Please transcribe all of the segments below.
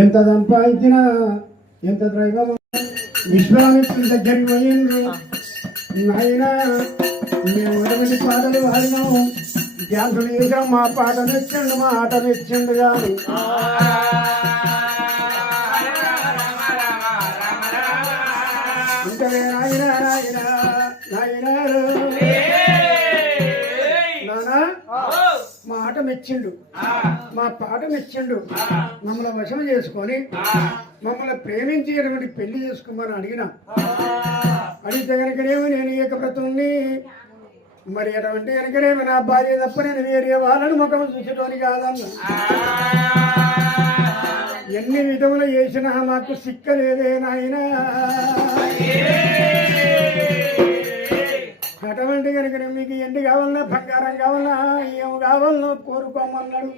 ఎంత సంపాదించినా ఎంత ద్రైవం విశ్వామిత్రుడి దగ్గరికి పోయిండ్రు. నాయన మేము ఎటువంటి పాటలు పాడినాము, డ్యాన్సులు చేసాం, మా పాట మెచ్చిండు, మా ఆట మెచ్చిండు. కానీ అంటే నాయన నాయన నాయనారు నానా మా ఆట మెచ్చిండు, మా పాట మెచ్చిండు, మమ్మల్ని వశం చేసుకొని మమ్మల్ని ప్రేమించేటువంటి పెళ్లి చేసుకోమని అడిగిన. అడిగితే కనుకనేమో నేను ఏకవ్రతుణ్ణి, మరి అటువంటి కనుకనేమో నా భార్య తప్ప నేను వేరే వాళ్ళని ముఖం చూసేటోని కాదన్న. ఎన్ని విధములు చేసినా మాకు సిక్కలేదే నాయన. అటువంటి కనుక మీకు ఎండి కావాలన్నా బంగారం కావాలన్నా ఏం కావాలనో కోరుకోమన్నాడు.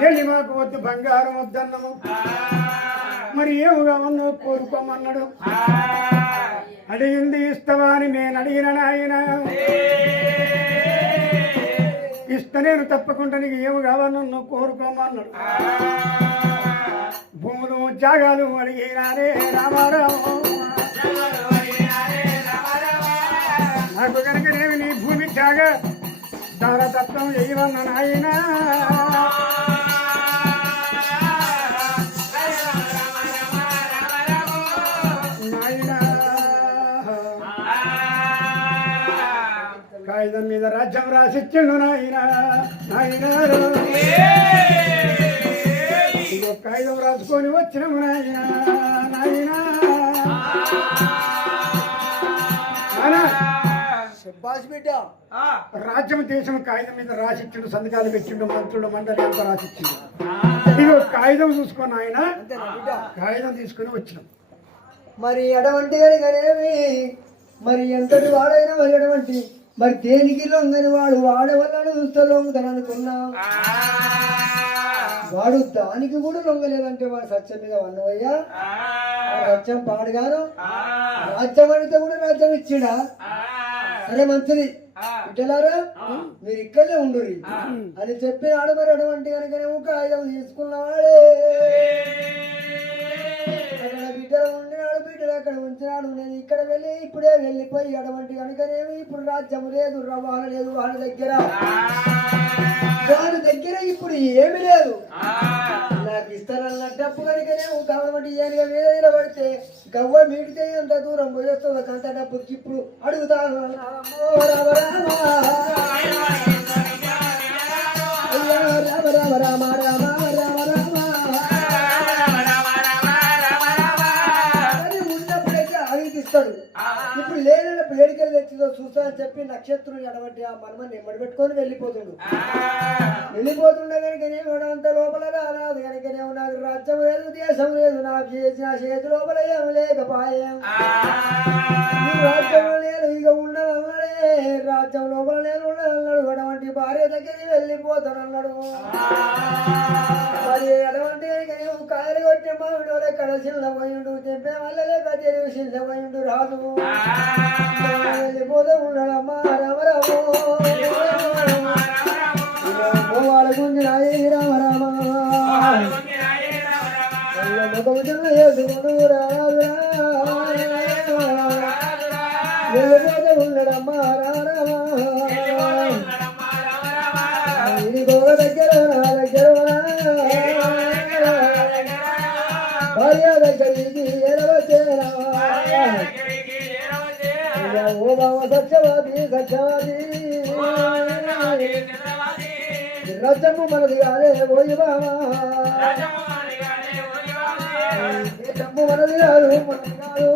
వెళ్ళి మాకు వద్దు బంగారం వద్దన్నాము, మరి ఏమి కావాలనో కోరుకోమన్నాడు. అడిగింది ఇస్తావా అని నేను అడిగిన నాయన. ఇస్తా నేను తప్పకుండా నీకు ఏమి కావాలనో నువ్వు కోరుకోమన్నాడు. భూములు జాగాలు అడిగినారే రామారావు, నాకు కనుక నేను నీ భూమి త్యాగ దారతత్వం చేయవన్న నాయన. నాయన కాగితం మీద రాజ్యం రాసిచ్చిండు నాయన. నాయన ఇంకో కాగితం రాసుకొని వచ్చినాము నాయన. నాయన బిడ్డ రాజ్యం దేశం కాగితం మీద రాసిచ్చిండు, సంతకాలు పెట్టిండు, మంత్రులు మండలి అంతా రాసిచ్చిండు. ఇగో కాగితం చూసుకొని ఆయన కాగితం తీసుకొని వచ్చినాం. మరి ఎడవంటి కనుకనేమి మరి ఎంతటి వాడైనా మరి ఎడవంటి మరి దేనికి లొంగని వాడు వాడవల్లని చూస్తే లొంగుతాను అనుకున్నా. వాడు దానికి కూడా లొంగలేదంటే వాడు సత్యం మీద వన్నవయ్యా. రాజ్యం పాడుగాను రాజ్యం అడిగితే కూడా రాజ్యం ఇచ్చిడా. సరే మంచిది బిడ్డలారా మీరు ఇక్కడనే ఉండు అని చెప్పినాడు. మరి అటువంటి కనుకనేమో కాగితం తీసుకున్నవాడే అక్కడ బిడ్డలు ఉండినాడు, బిడ్డలు అక్కడ ఉంచినాడు. నేను ఇక్కడ వెళ్ళి ఇప్పుడే వెళ్ళిపోయి అటువంటి కనుకనేమి ఇప్పుడు రాజ్యం లేదు, రవాణా లేదు వాడి దగ్గర. వాడి దగ్గర ఇప్పుడు ఏమి లేదు. నాకు ఇస్తారన్నట్టు కనుకనేమో కాబట్టి వేరే పడితే గవ్వ మీడితే ఎంత దూరం పోయేస్తుందో అంత డబ్బుకి ఇప్పుడు అడుగుతాను. రామ రామ రామ రామ రామ రామ అని ఉన్నప్పుడైతే అడిగిస్తాడు. ఇప్పుడు లేనప్పుడు ఏడికెళ్ళి తెచ్చిందో చూస్తా అని చెప్పి నక్షత్రం ఎడబట్టి ఆ మనమని ఎమ్మడి పెట్టుకొని వెళ్ళిపోతుండు. వెళ్ళిపోతుండే కనుకనేమి అంత లోపల రాదు కనుకనేమో నాకు రాజ్యం లేదు, దేశం లేదు, నాకు చేసిన చేతి లోపల ఏమి లేకపాయం. రాజ్యం లేదు ఇక ఉండదన్నాడే, రాజ్యం లోపల నేను ఉండదన్నాడు. అటువంటి భార్య దగ్గరికి వెళ్ళిపోతానన్నాడు. మరి అటువంటి కాయలు కొట్టే మామిడోలే కడసిల్ల పోయిండు, తెంపే వల్లలే కదేవి సిల్ల పోయిండు రాదు. వెళ్ళిపోతూ ఉన్నాడమ్మా రామరామో వాళ్ళ గుంజి రాయే రామ రామ వేసుకుడు రాదు. వెళ్ళిపోతూ ఉన్నాడమ్మా రామరామా ఇది గోడ దగ్గర నా దగ్గర భార్య దగ్గరికి ఎడవచ్చేరా. ఓ బావ సత్యవాది సత్యవాది రాజ్యము మనది కాదే పోయి బావా, దేశము మనది కాదు మనది కాదు,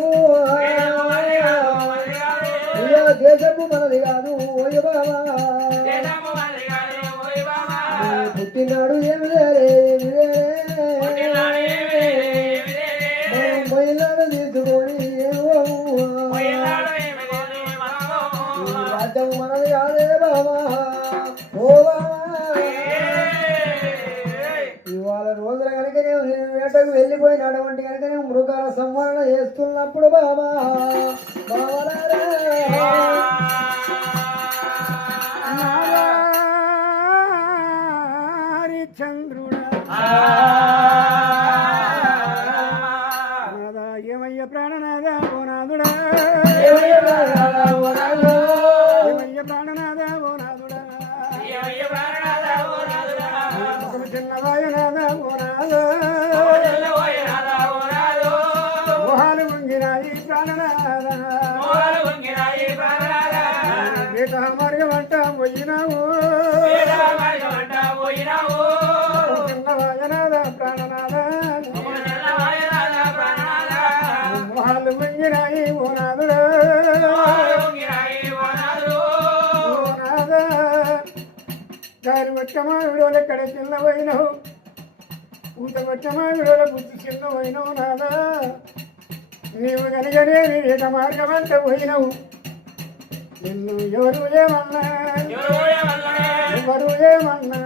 దేశము మనది కాదు పోయి బావా. పుట్టినాడు ఏమి లేరే ఏమి లేరే మహిళను తీసుకొని రాజ్యము మనది కాదే బావా ఓ బావా. ఇవాళ రోజుల కనుకనే వేటకు వెళ్ళిపోయిన అటువంటి కనుకనే మృగాల సంవరణ చేస్తున్నప్పుడు బాబా బావలారా చంద్రుడా వాయనాద ఓనాద మోహాలు వంగినాయి ప్రాణనాద బేట మార్గమంట పోయినావు చిన్న వాయనాద ప్రాణనాద మోహాలు వంగినాయి ఓనాదుడు ఓనాద గారి వచ్చమా విడోలు ఎక్కడ చిన్నవైనవు ఊత వచ్చమా విడోల బుద్ధి చిన్నవైనవు నాదా నీవు కనుగనే వివేక మార్గమంట పోయినవు నిన్ను ఎవరు ఏమన్నా ఎవరు ఏమన్నా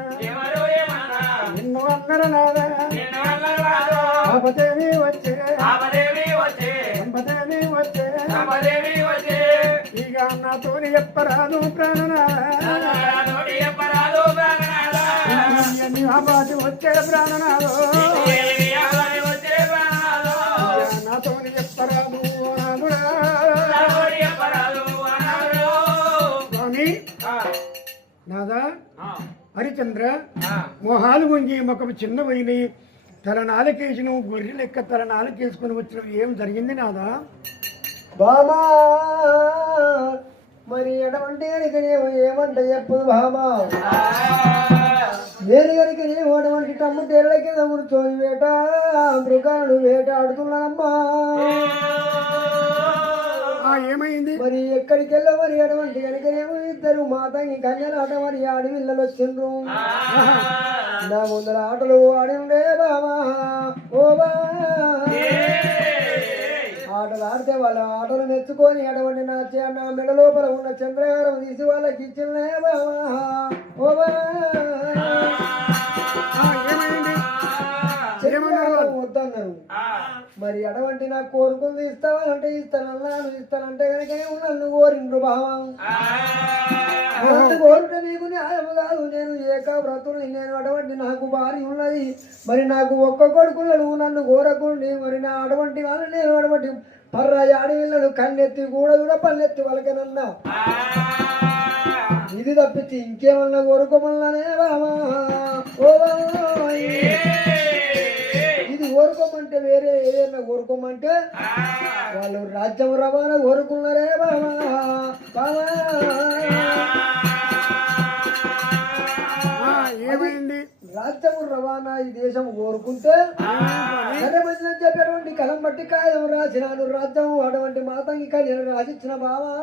నిన్ను అన్నరు నాదా ఆపదేవి వచ్చే సంపదేవి వచ్చే ఇక నాతోని చెప్పరాదు ప్రాణనాదా నీ ఆపాటి వచ్చే ప్రాణనాదో నాతోని చెప్పరాదు నాదుడా స్వామి నాదా హరిచంద్ర మోహాలు గుంజి మొక్క చిన్న పోయినాయి తల నాలుకేసి నువ్వు గొర్రె లెక్క తల నాలుకేసుకుని వచ్చినవి ఏం జరిగింది నాదా బామా మరి ఎటువంటి కనుక నేను ఏమంట చెప్పు బామా నేను కనుక నేను అటువంటి తమ్ము తెల్ల కింద కూర్చొని వేట మృగాలు వేటాడుతున్నానమ్మా ఏమైంది మరి ఎక్కడికి వెళ్ళ మరి అటువంటి కనుకనేమో ఇద్దరు మాతంగి కన్యలాట మరి ఆడపిల్లలు వచ్చిండ్రు నా ముందర ఆటలు ఆడి ఉండే బామా ఓ బా ఆటలు ఆడితే వాళ్ళ ఆటలు మెచ్చుకొని అటువంటి నా మెడ లోపల ఉన్న చంద్రగారం తీసి వాళ్ళకి ఇచ్చినే బామా ఓ బా వద్దన్నారు మరి అటువంటి నాకు కోరుకుంది ఇస్తావాలంటే ఇస్తానన్నాను ఇస్తానంటే కనుక నన్ను కోరిండ్రు బావా కోరుట మీకు న్యాయం కాదు నేను ఏకావ్రతుని నేను అటువంటి నాకు భార్య ఉన్నది మరి నాకు ఒక్క కొడుకున్నాడు నన్ను కోరకుండి మరి నా అటువంటి వాళ్ళు నేను అటువంటి పర్రాయి ఆడవిళ్ళను కన్నెత్తి కూడా పన్నెత్తి వాళ్ళకనన్నా ఇది తప్పించి ఇంకేమన్నా కోరుకోమన్నానే బావా ఓ ఇది కోరుకోమంటే వేరే ఏదైనా కోరుకోమంటే వాళ్ళు రాజ్యం రవాణా కోరుకున్నారే బావా బావా ఏమైంది రాజ్యం రవాణా ఈ దేశం కోరుకుంటే సరే మంచిగా చెప్పేటువంటి కలం బట్టి కాయం రాసినాను రాజ్యం అటువంటి మాతంగి కళ్యాణ రాసిచ్చిన బావా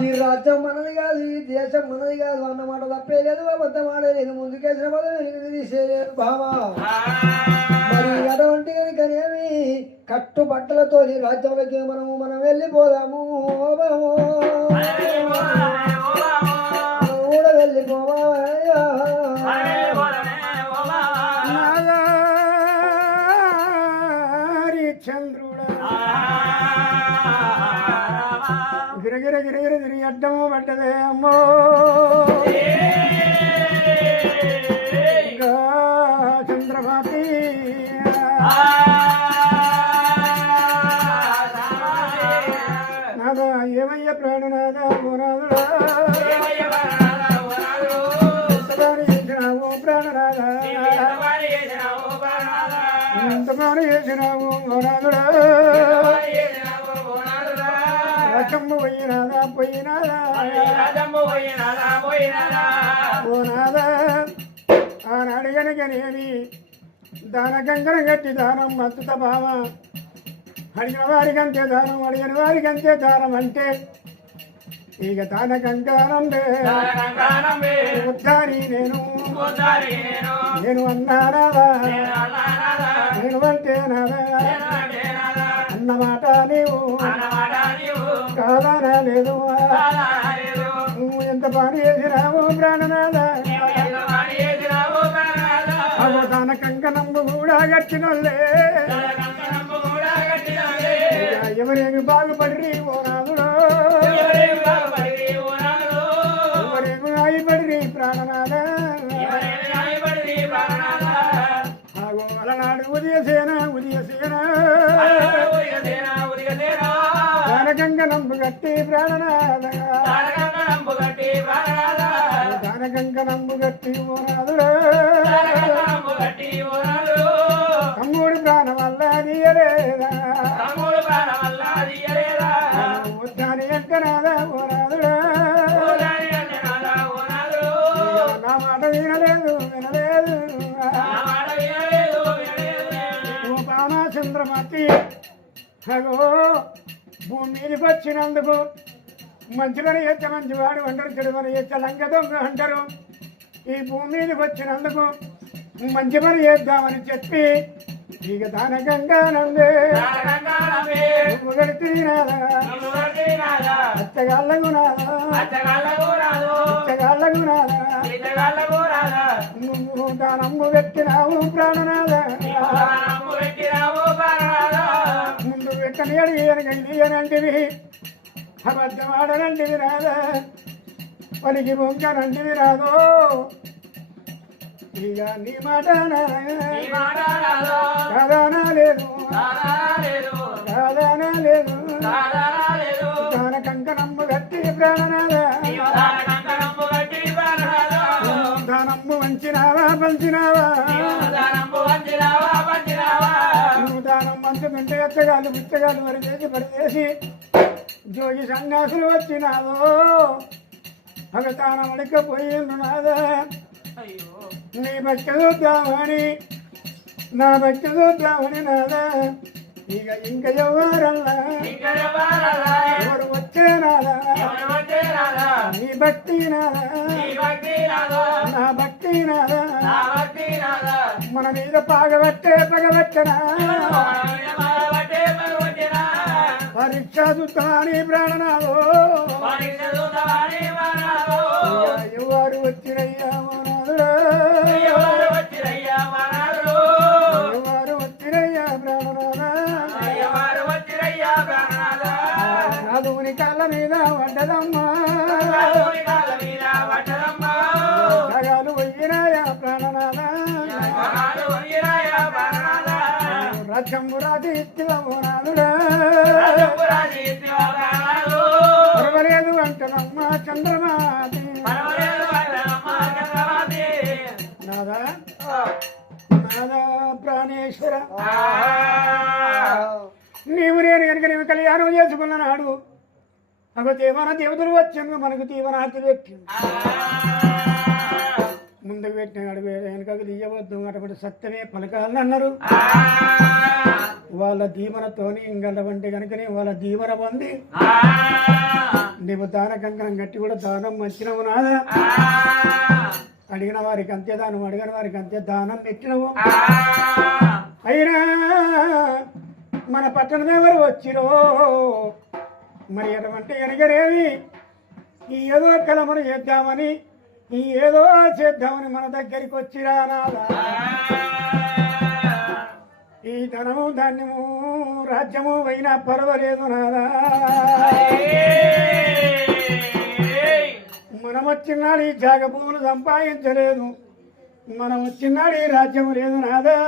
ఈ రాజ్యం మనది కాదు ఈ దేశం మనది కాదు అన్నమాట తప్పేలేదు అబద్ధం ఆడలేదు ముందుకేసిన పదం వెనుక తీసేయలేదు బావా మరి అటువంటి కనుకనేమి కట్టు బట్టలతో రాజ్యంలోకి మనం వెళ్ళిపోదాము కూడా వెళ్ళిపోవా చంద్రుడా గిరగిర గిరగిర తిరిగి అడ్డము పడ్డదే అమ్మో చంద్రభాతి నాదా ఏమయ్య ప్రాణనాదా మోనాదుడా చేసినావు ప్రాణనాదా ఎంత పని చేసినావు మోనాదుడా రాజమ్మ పోయినాదా పోయినాదా పోనాదా ఆనాడు కనుకనేమి దాన గంగన గట్టి దానం మత్తుత భావ అడిగిన వారికంతే దానం అడిగిన వారికంతే దానం అంటే ఇక దాన గంగానందే ఉద్దారి నేను అన్నానాదా నేను అంటే నాదా అన్నమాట నీవు కాదనా లేదు నువ్వు ఎంత పని చేసినావు ప్రాణనాదా అవధాన కంకణంబు కూడా కట్టినోళ్ళే ఎవరేమి బాగుపడి ఓనాదుడో ఎవరేమి ఆయిపడి ప్రాణనాదా అలనాడు ఉదయసేన దాన కంకణంబు కట్టి ప్రాణనాదా దాన దానకంకణంబు గట్టి ఓనాదుడు తమ్ముడు ప్రాణం వల్ల తీయలేదా దాని ఎంకనాదా ఓనాదుడు నా మాట వినలేదు ఓ బాణా చంద్రమతి అగో భూమి మీదకి వచ్చినందుకు మంచి పని చేస్తే మంచివాడు అంటారు, చెడు పని చేస్తే లంక దొంగ అంటారు. ఈ భూమి మీదకి వచ్చినందుకు మంచి పని చేద్దామని చెప్పి ఇక దానకంగా నందే అచ్చగాళ్ళకు నువ్వు దానమ్ము పెట్టినావు ప్రాణనాథ ముందు పెట్టని అడిగి అనంటివి అబద్ధమాడనంటివి రాదా పలికి బొంకనంటివి రాదో ఇక నీ మాట కాదానా లేదు దాన కంకణమ్ము గట్టి ప్రాణనాథ దానమ్ము వంచినావా పంచినావా నువ్వు దానం పంచుకుంటే ఎచ్చగాలు పిచ్చగాలు మరి చేసి పడిచేసి జోగి సన్యాసులు వచ్చినాదో భగతానం అడకపోయిండు నాదా నీ భక్తి చూద్దామని నా భక్తి చూద్దామని నాదా ఇక ఇంక ఎవరల్లా ఎవరు వచ్చేనాదా నీ భక్తి నాదా నా భక్తి నాదా మన మీద పగబట్టనా పరీక్ష చూస్తాని ప్రాణనాదో ఎవరు వచ్చిరయ్యా ఎవరు వచ్చిరయ్యా ప్రాణనాథ నాదుని కాళ్ళ మీద పడ్డదమ్మా జగాలు పోయినాయా ప్రాణనాథ రాజ్యము రాజీత్యమోనాథుడా పర్వలేదు అంటనమ్మా చంద్రమాతి నాదా ప్రాణేశ్వర నీవు నేను కనుక నీవు కళ్యాణం చేసుకున్న నాడు నాకు తీవన దేవతలు వచ్చాను మనకు తీవనార్తి పెట్టింది ముందుకు పెట్టిన అడుగు వెనకకు తీయవద్దు అటువంటి సత్యమే పలకాలని అన్నారు. వాళ్ళ దీవెనతోని ఇంకటువంటి కనుకనే వాళ్ళ దీవెన పొంది నీవు దాన కంకణం కట్టి కూడా దానం మంచినవు నాదా అడిగిన వారికి అంతే దానం అడిగిన వారికి అంతే దానం పెట్టినవు. అయినా మన పట్టణం ఎవరు వచ్చిరో మరి అటువంటి ఎనగరేవి ఈ ఏదో కలమను చేద్దామని ఈ ఏదో చేద్దామని మన దగ్గరికి వచ్చిరా నాదా ఈ ధనము ధాన్యము రాజ్యము అయినా పర్వాలేదు నాదా మనం వచ్చినాడు ఈ జాగ భూములు సంపాదించలేదు మనం వచ్చినాడు ఈ రాజ్యము లేదు నాదా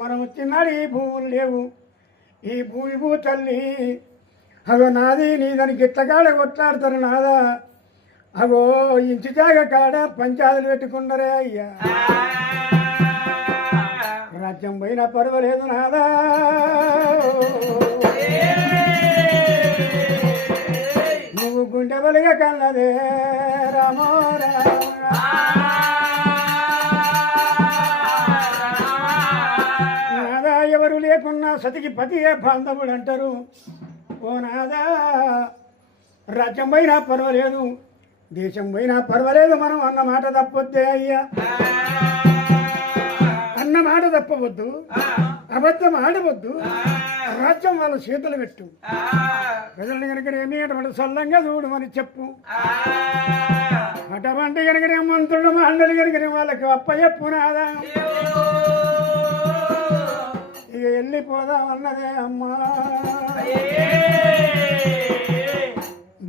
మనం వచ్చినాడు ఈ భూములు లేవు ఈ భూమి భూ తల్లి అగో నాది నీదని గిట్టకాడ కొట్లాడతారు నాదా అగో ఇంటి జాగ కాడ పంచాయతీలు పెట్టుకున్నారే అయ్యా రాజ్యం పోయినా పర్వాలేదు నాదా నువ్వు గుండె బలిగా కన్నదే రామో నాదా ఎవరు లేకున్నా సతికి పతియే బాంధవుడు అంటారు. ఓ నాదా రాజ్యం పోయినా పర్వాలేదు దేశం పోయినా పర్వాలేదు మనం అన్న మాట తప్పొద్దే అయ్యా అన్న మాట తప్పవద్దు అబద్ధం ఆడవద్దు రాజ్యం వాళ్ళ చేతులు పెట్టు ప్రజల్ని కనుక ఏమి అటువంటి సల్లంగా చూడమని చెప్పు అటువంటి కనుక మంత్రులు మండలి కనుక వాళ్ళకి అప్ప చెప్పు నాదా ఇక వెళ్ళిపోదామన్నదే అమ్మా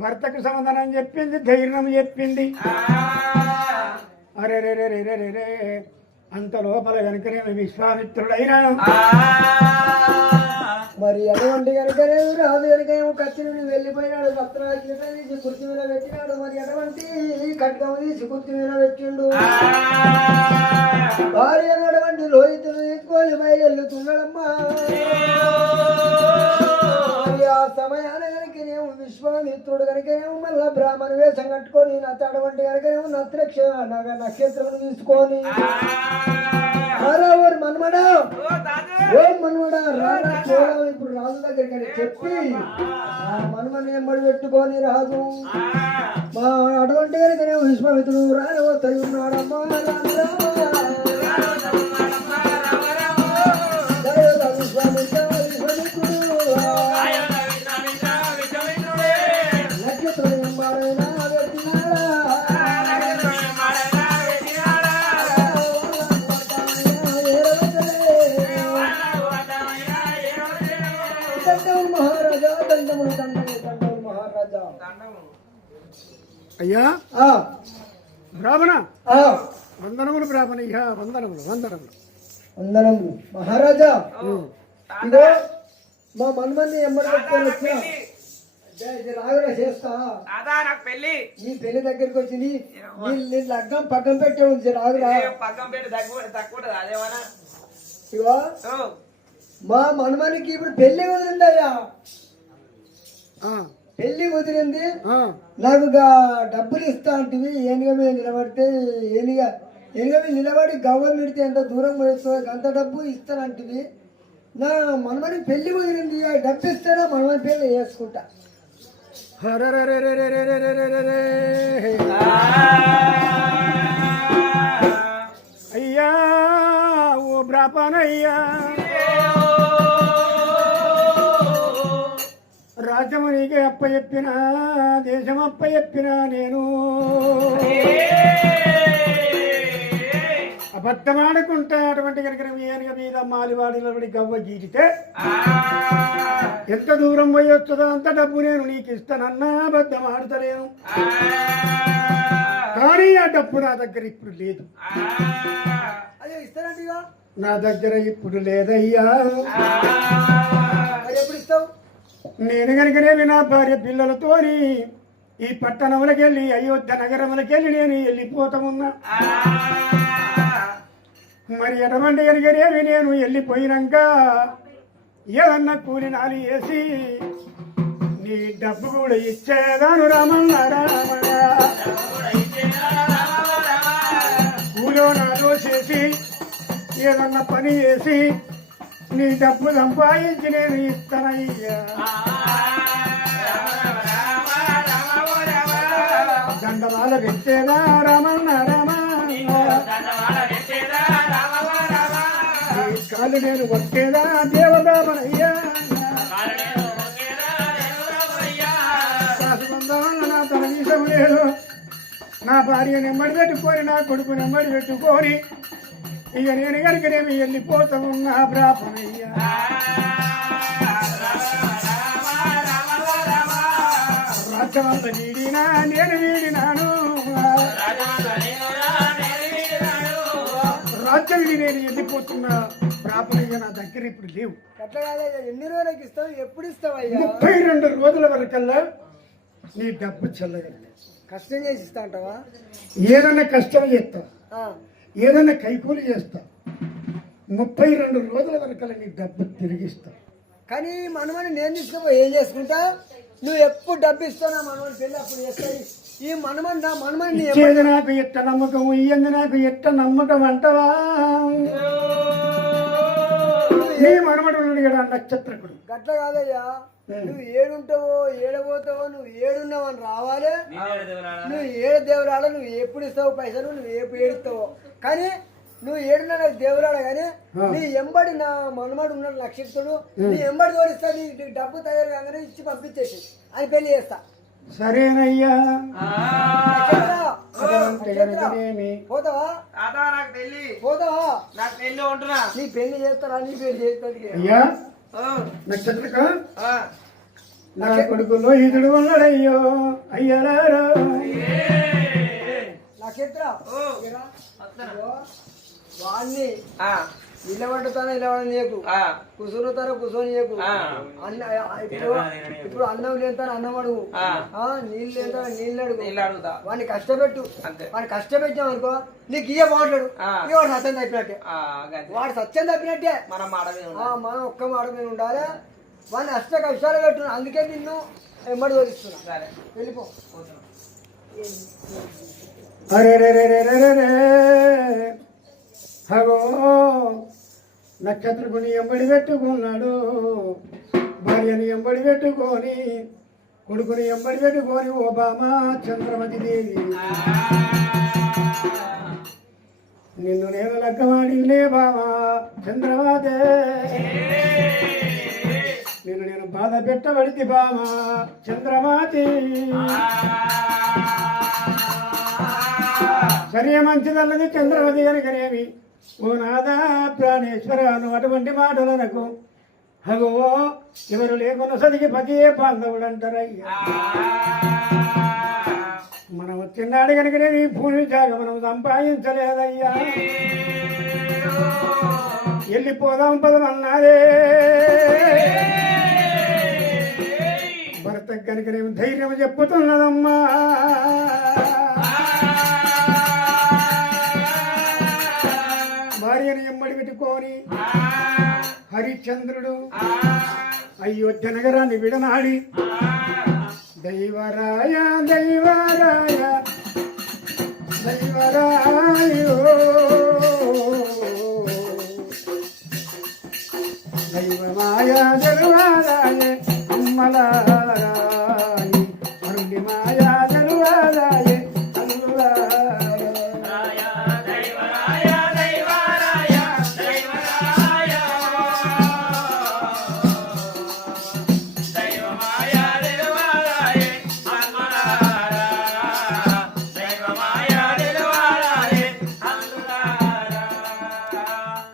భర్తకు సమాధానం చెప్పింది ధైర్యం చెప్పింది. అరే రే రే రే రే రే అంత లోపల కనుకనే విశ్వామిత్రుడైనా మరి అటువంటి కనుకనే రాజు కనుక ఏమో కత్తిని నువ్వు వెళ్ళిపోయినాడు పత్రాలు తీసి కుర్చీ మీద పెట్టినాడు మరి అటువంటి కట్కం తీసి కుర్చీ మీద పెట్టిండు భార్య అటువంటి లోహితులు తీసుకొని బయలుతున్నాడమ్మా మరి ఆ సమయాన కనుకనేమో విశ్వామిత్రుడు కనుకనేమో మళ్ళా బ్రాహ్మణ వేషం కట్టుకొని అటువంటి కనుకనేమో నక్షత్రం తీసుకొని మనమడా ఓ మనమడా రారా చూడాలి ఇప్పుడు రాజు దగ్గరికి చెప్పి మనమని ఎంబడి పెట్టుకొని రాజు మా అటువంటి కనుకనే విశ్వామిత్రుడు రావతాయి ఉన్నాడమ్మా నక్షత్రం ఎంబాడైనా పెట్టినాడా మహారాజా దండములు దండములు దండములు మహారాజా అయ్యా ఆ బ్రాహ్మణ ఆ వందనములు బ్రాహ్మణయ్యా వందనములు వందనములు వందనములు మహారాజా ఇదో మా మనమని ఎమ్మడి పెట్టుకొని వచ్చిన రాగురా చేస్తా నాకు పెళ్లి నీ పెళ్లి దగ్గరికి వచ్చింది నీ లగ్గం పక్కన పెట్టే ఉంది రాగురా పక్కన పెట్టి తక్కువ అదేమన్నా ఇగో మా మనమనికి ఇప్పుడు పెళ్లి కుదిరిందయ్యా పెళ్లి కుదిరింది నాకు డబ్బులు ఇస్తా అంటివి ఏనుగ మీద నిలబడితే ఏనుగ మీద నిలబడి గవ్వలు పెడితే ఎంత దూరం పోయిస్తుంది అంత డబ్బు ఇస్తానంటివి నా మనమని పెళ్లి కుదిరింది డబ్బు ఇస్తానా మనమని పెళ్లి చేసుకుంటా అయ్యా ఓ బ్రాహ్మణయ్యా రాజ్యము నీకే అప్ప చెప్పిన దేశం అప్ప చెప్పిన నేను అబద్ధమాడుకుంటా అటువంటి కనుక ఏనుగ మీద మాలివాడిలో గవ్వ గీటితే ఎంత దూరం పోయి వస్తుందో అంత డబ్బు నేను నీకు ఇస్తానన్నా అబద్ధం ఆడతలేను కానీ ఆ డబ్బు నా దగ్గర ఇప్పుడు లేదు అదే ఇస్తానంటిగా నా దగ్గర ఇప్పుడు లేదయ్యా ఎప్పుడు ఇస్తావు నేను కనుకనేమి నా భార్య పిల్లలతోని ఈ పట్టణములకి వెళ్ళి అయోధ్య నగరములకి వెళ్ళి నేను వెళ్ళిపోతామున్నా మరి ఎటువంటి కనుకనేమి నేను వెళ్ళిపోయినాక ఏదన్నా కూలి నాలి వేసి నీ డబ్బు కూడా ఇచ్చేదాను రామన్న రామయ్య కూలో నాలో చేసి ఏదన్నా పని చేసి నీ డబ్బు సంపాదించి నేను ఇస్తానయ్యా దండమాల పెట్టేదా రామన్న రామయ్య కాలు నేను వచ్చేదా దేవరామయ్యా నా తన వీసం లేదు నా భార్య నెమ్మడి పెట్టుకొని నా కొడుకు నెమ్మడి పెట్టుకొని ఇక నేను కనుకనేమి వెళ్ళిపోతా ఉన్నా బ్రాహ్మణయ్యా రాజ్యమంతా వీడినా నేను వీడినాను రాజ్యం నేను వెళ్ళిపోతున్నా బ్రాహ్మణయ్య నా దగ్గర ఇప్పుడు లేవు అట్లా కాదయ్యా ఎన్ని రోజులకి ఇస్తావు ఎప్పుడు ఇస్తావు అయ్యా 32 రోజుల వరకల్లా నీ డబ్బు చెల్లగలదు కష్టం చేసి ఇస్తా అంటావా ఏదన్నా కష్టం చేస్తా ఏదన్నా కైకూలి చేస్తా 32 రోజుల వరకల్లా నీ డబ్బు తిరిగిస్తా కానీ మనమని నేను తీసుకుపోయి ఏం చేసుకుంటా నువ్వు ఎప్పుడు డబ్బు ఇస్తావు నా మనమని పెళ్ళి అప్పుడు చేస్తాయి ఈ మనమని నా మనమని ఇచ్చేది నాకు ఎట్ట నమ్మకం ఇయ్యంది నాకు ఎట్ట నమ్మకం అంటవా నీ మనమడు ఉన్నాడు నక్షత్రకుడు గట్ల కాదయ్యా నువ్వు ఏడుంటావో ఏడబోతావో నువ్వు ఏడున్నావని రావాలి నువ్వు ఏడు దేవురాడ నువ్వు ఎప్పుడు ఇస్తావు పైసలు నువ్వు ఎప్పుడు ఏడుస్తావో కానీ నువ్వు ఏడున్నా నాకు దేవురాడ కానీ నీ ఎంబడి నా మనమడు ఉన్నాడు నక్షత్రుడు నీ ఎంబడి తోడిస్తా నీ డబ్బు తయారు కాగానే ఇచ్చి పంపించేసి అని పెళ్లి చేస్తా సరేనయ్యా పోతావా నాకు పెళ్లి పోతావా నాకు పెళ్లి ఉంటున్నా నీ పెళ్లి చేస్తారా నీ పెళ్లి చేస్తానికి అయ్యా నక్షత్రక నా కొడుకులో ఇతడు ఉన్నాడయ్యో అయ్యారా నక్షత్ర వాణ్ణి ఇలా వండుతానా ఇలా వండనీయకు ఆ, కుసురుతారా కుసోనియకు ఆ. అన్న ఇప్పుడు అన్నం లేతాను అన్నం అడుగు ఆ. నీళ్ళు లేతాను నీళ్ళు అడుగు నీళ్ళు అడుగుతా వాడిని కష్టపెట్టు అంతే. వాడిని కష్టపెట్టాం అనుకో నీకు ఇయ్య బాగుంటాడు ఆ. ఇక వాడు సత్యం తప్పినట్టే ఆ, గంతే. వాడు సత్యం తప్పినట్టే మనం మాట మీద ఉండాలి. మనం ఒక్క మాట మీద ఉండాలి వాడిని అష్ట కష్టాలు పెట్టున్నా అందుకే నిన్ను ఎంబడి వదిలిస్తున్నా సరే వెళ్ళిపో పోతున్నాం. అరే రే రే రే రే రే రే. హగో నక్షత్రకుని ఎంబడి పెట్టుకున్నాడు, భార్యని ఎంబడి పెట్టుకొని, కొడుకుని ఎంబడి పెట్టుకొని ఓబామా చంద్రమతి దేవి నిన్ను నేను లగ్గమాడిలే బామా చంద్రమాతే, నిన్ను నేను బాధ పెట్టబడితే బామా చంద్రమాతి. సరే మంచిదన్నది చంద్రవతి కనుకనేమి ఓ నాదా ప్రాణేశ్వర నువ్వు అటువంటి మాటలకు హగో ఎవరు లేకున్న సదికి పతియే బాంధవుడు అంటారయ్యా. మనం వచ్చినాడు కనుకనేమి భూమి జాగ మనం సంపాదించలేదయ్యా, వెళ్ళిపోదాం పదమన్నారే భర్త కనుకనేమి ధైర్యం చెప్పుతున్నదమ్మా. భార్యను ఎమ్మడి పెట్టుకొని హరిశ్చంద్రుడు అయోధ్య నగరాన్ని విడనాడి దైవరాయ దైవరాయ దైవరాయో దైవమాయ జలువారాయ అమ్మలారాయ అరుణి మాయా జలువారాయ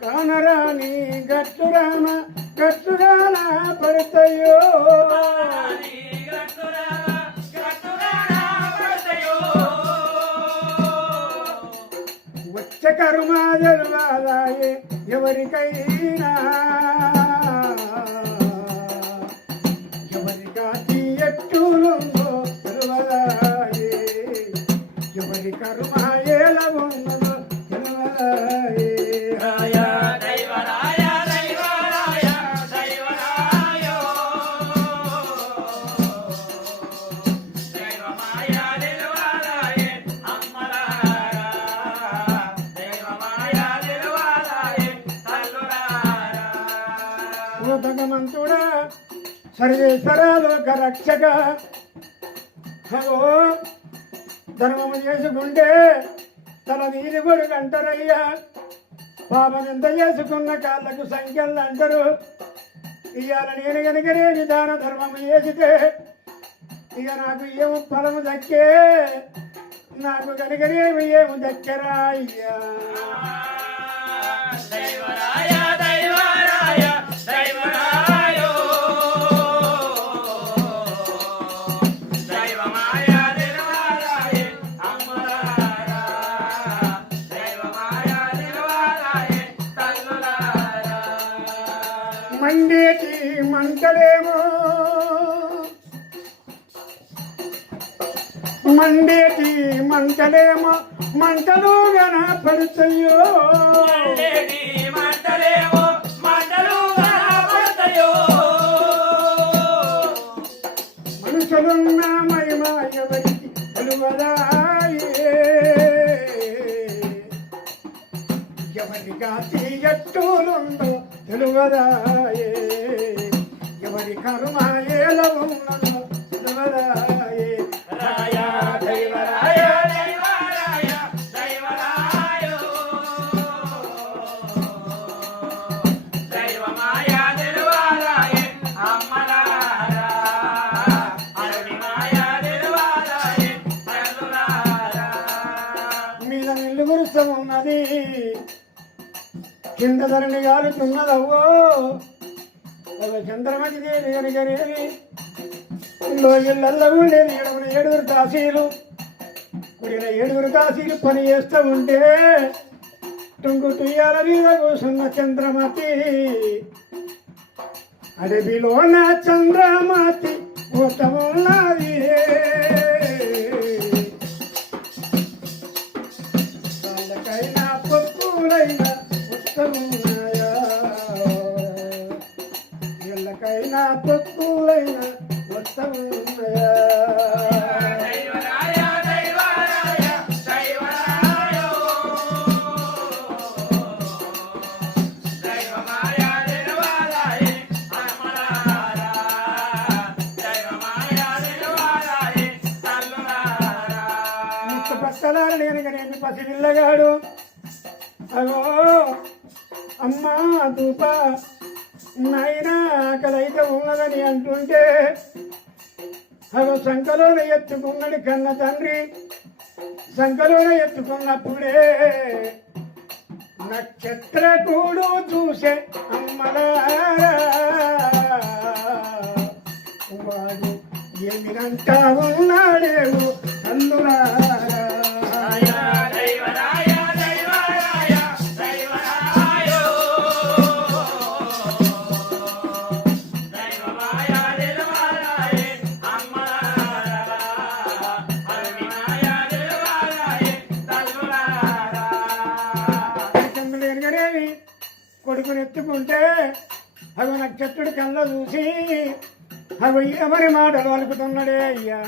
కానరాని గట్టురామ గట్టురాల పడతాయో వచ్చ కరుమాజలు వాదాయే ఎవరికైనా ఎవరికా తీయట్టులుందో తెలవదాయే ఎవరి కరుమా ఎలా ఉన్నదో తెలవదాయే. ఓ భగవంతుడా సర్వేశ్వరాలోక రక్షక హో ధర్మము చేసుకుంటే తన నీరు కొడుకు అంటారయ్యా, పాపం ఎంత చేసుకున్న కాళ్ళకు సంఖ్యలు అంటారు. ఇవాళ నేను కనుకనే నిదాన ధర్మము చేసితే ఇక నాకు ఏమో ఫలము దక్కే, నాకు కనుకనేమి ఏమి దక్కరా అయ్యా. మండేటి మంటలేమో మండేటి మంటలేమో మంటలు కనపడతాయో మనుషులున్న మహిమ ఎవరికి తెలువదాయే, ఎవరిగా తీయట్టులుందో తెలువదాయే, ఎవరి కర్మ ఎలా ఉన్నదో తెలువదాయే. రాయా దైవరాయ మీద నిల్లు గురుసం ఉన్నది, కింద ధరణి గాలుతున్నదవ్వో చంద్రమతి దేవి కనుకనేవి లోయళ్ళల్లో ఉండేది ఎడమన 7 కాశీలు, కుడిన 7 కాశీలు పని చేస్తూ ఉంటే టుంగుటియాల మీద కూసున్న చంద్రమతి అడవిలో నా చంద్రమతి ఉత్తమున్నది వాళ్ళకైనా పప్పులైనా ఉత్తమున్నాయా వీళ్ళకైనా పప్పులైనా ఉత్తమున్నాయా పక్కలార లేనికనేమి పసిపిల్లగాడు అగో అమ్మా దూప నాయనా ఆకలైతే ఉన్నదని అంటుంటే అగో సంకలోన ఎత్తుకున్నది కన్న తండ్రి సంకలోన ఎత్తుకున్నప్పుడే నక్షత్ర కూడు చూసే అమ్మలారా వాడు ఏమినంటా ఉన్నాడేమో అందులారా కొడుకుని ఎత్తుకుంటే అవి నక్షత్రుడి కళ్ళ చూసి అవి ఎవరి మాటలు వలుకుతున్నాడే అయ్యా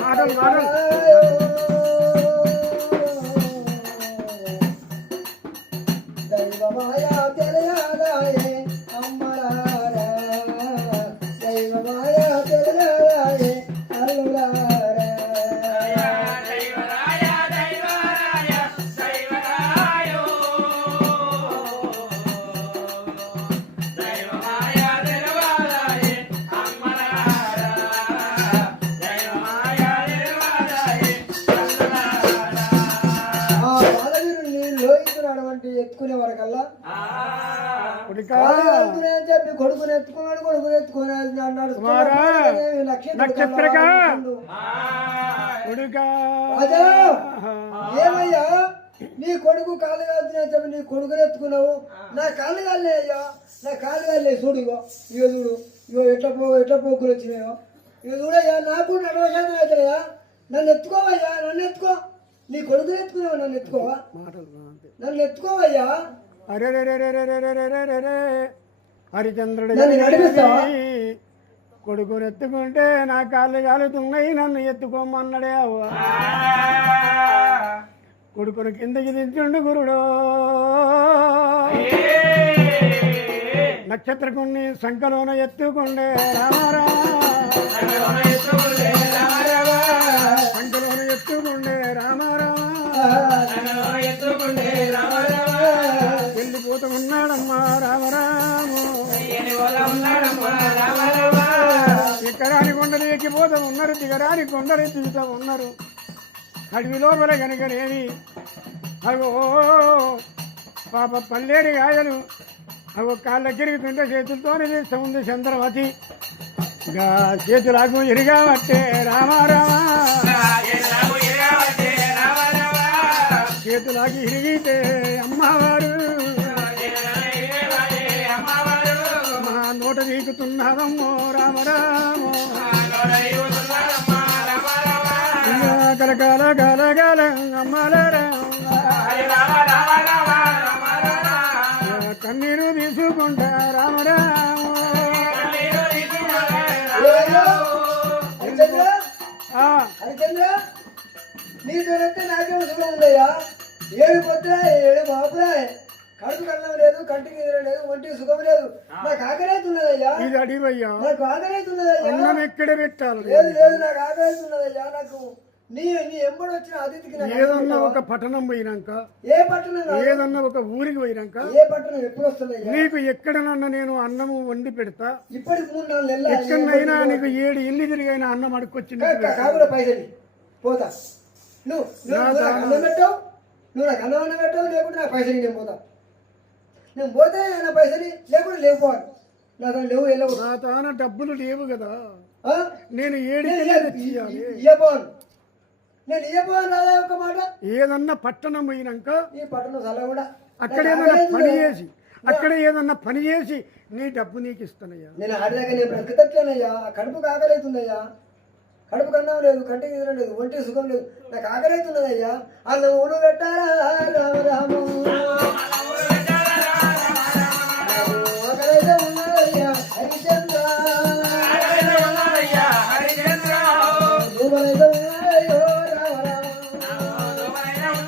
మాటలు మాటలు దైవమాయా తెలియాలాయే అమ్మలారా దైవమాయా తెలియాలాయే అల్లులారా ఎత్తుకునే వరకల్లా అని చెప్పి కొడుకుని ఎత్తుకున్నాడు కొడుకుని ఎత్తుకుని అన్నాడు ఏమయ్యా నీ కొడుకు కాళ్ళు కాలుతున్నాయని చెప్పి నీ కొడుకుని ఎత్తుకున్నావు నా కాళ్ళు కాలే అయ్యా నా కాళ్ళు కాలే చూడు ఇగో ఇగో చూడు ఇగో ఎట్లా పోకులు వచ్చినాయో ఇగో చూడయ్యా నాకు నడవశాతం అవుతాయా నన్ను ఎత్తుకోవయ్యా నన్ను ఎత్తుకో నీ కొడుకుని ఎత్తుకున్నావు నన్ను ఎత్తుకోవా నన్ను ఎత్తుకోవయ్యా అరే హరిచంద్రుడు కొడుకుని ఎత్తుకుంటే నా కాళ్ళు కాలుతున్నాయి నన్ను ఎత్తుకోమన్నాడే అవ్వ కొడుకుని కిందకి దించుండు గురుడు నక్షత్రకుణ్ణి సంకలోన ఎత్తుకుండే రామారా సంకలోన ఎత్తుకుండే రామారా వెళ్ళిపోతూ ఉన్నాడమ్మా రామరాము ఎక్కడానికి కొండలు ఎక్కిపోతూ ఉన్నారు దిగడానికి కొండలు దిగుతూ ఉన్నారు అడవిలో కనుకనేమి అగో పాప పల్లేరు గాయలు అగో కాళ్ళ కిరుగుతుంటే చేతులతోనే తీస్తూ ఉంది చంద్రవతి గా చేతులకు ఇరిగా పట్టే రామారామా చేతులాగి ఇరిగితే అమ్మవారు మా నోట దీకుతున్నారమ్మో రామరామో కలకాల కాలకాల అమ్మలారా కన్నీరు తీసుకుంటా రామరామో హరిచంద్ర నీ దొరికితే నాకేమో సుఖం ఉందయ్యా ఏడు పొద్దురా ఏడు బాపురా కడుపు కన్నం లేదు కంటికి ఎదురు లేదు ఒంటికి సుఖం లేదు నాకు ఆకలితున్నదయ్యా ఇది అడివయ్యా నాకు ఆకలితున్నదయ్యా అన్నం ఎక్కడ పెట్టాలి లేదు లేదు నాకు ఆకలితున్నదయ్యా నాకు నీ ఎంబడి వచ్చిన అతిథికి ఏదన్నా ఒక పట్టణం పోయినాక ఏ పట్టణం ఏదన్నా ఒక ఊరికి పోయినాక ఏ పట్టణం ఎప్పుడు వస్తుందయ్యా నీకు ఎక్కడనన్నా నేను అన్నము వండి పెడతా ఇప్పటికి 3-4 నెలలు ఎక్కడైనా నీకు 7 ఇల్లు తిరిగైనా అన్నం అడుక్కొచ్చింది కాకుల పైసలు పోతా నువ్వు నాకు అన్నం పెట్టావు నువ్వు నాకు అన్నం పెట్టావు లేకుంటే నా పైసలు నేను పోతా నేను పోతే నా పైసలు లేకుండా లేకపోవాలి నా దాని లేవు వెళ్ళవు నా తాన డబ్బులు లేవు కదా ఆ? నేను నేను ఏడికెళ్ళి తెచ్చియాలి. ఇయ్యబోను నేను ఇయ్యబోను రాదా ఒక మాట ఏదన్నా పట్టణం పోయినాక ఈ పట్టణం సల కూడా అక్కడ ఏదన్నా పని చేసి ఏదన్నా పని చేసి నీ డబ్బు నీకు ఇస్తానయ్యా. నేను ఆడదాకా నేను బ్రతకట్లేనయ్యా. కడుపు ఆకలవుతుందయ్యా. కడుపు కన్నా లేదు, కంటికి నిద్ర లేదు, ఒంటి సుఖం లేదు, నాకు ఆకలవుతున్నదయ్యా. అన్నం ఊడు పెట్టారా రామ రాము ఆకలైతే ఉన్నదయ్యా హరిచంద్ర దూమలైతే ఉన్నాయో రామ రామ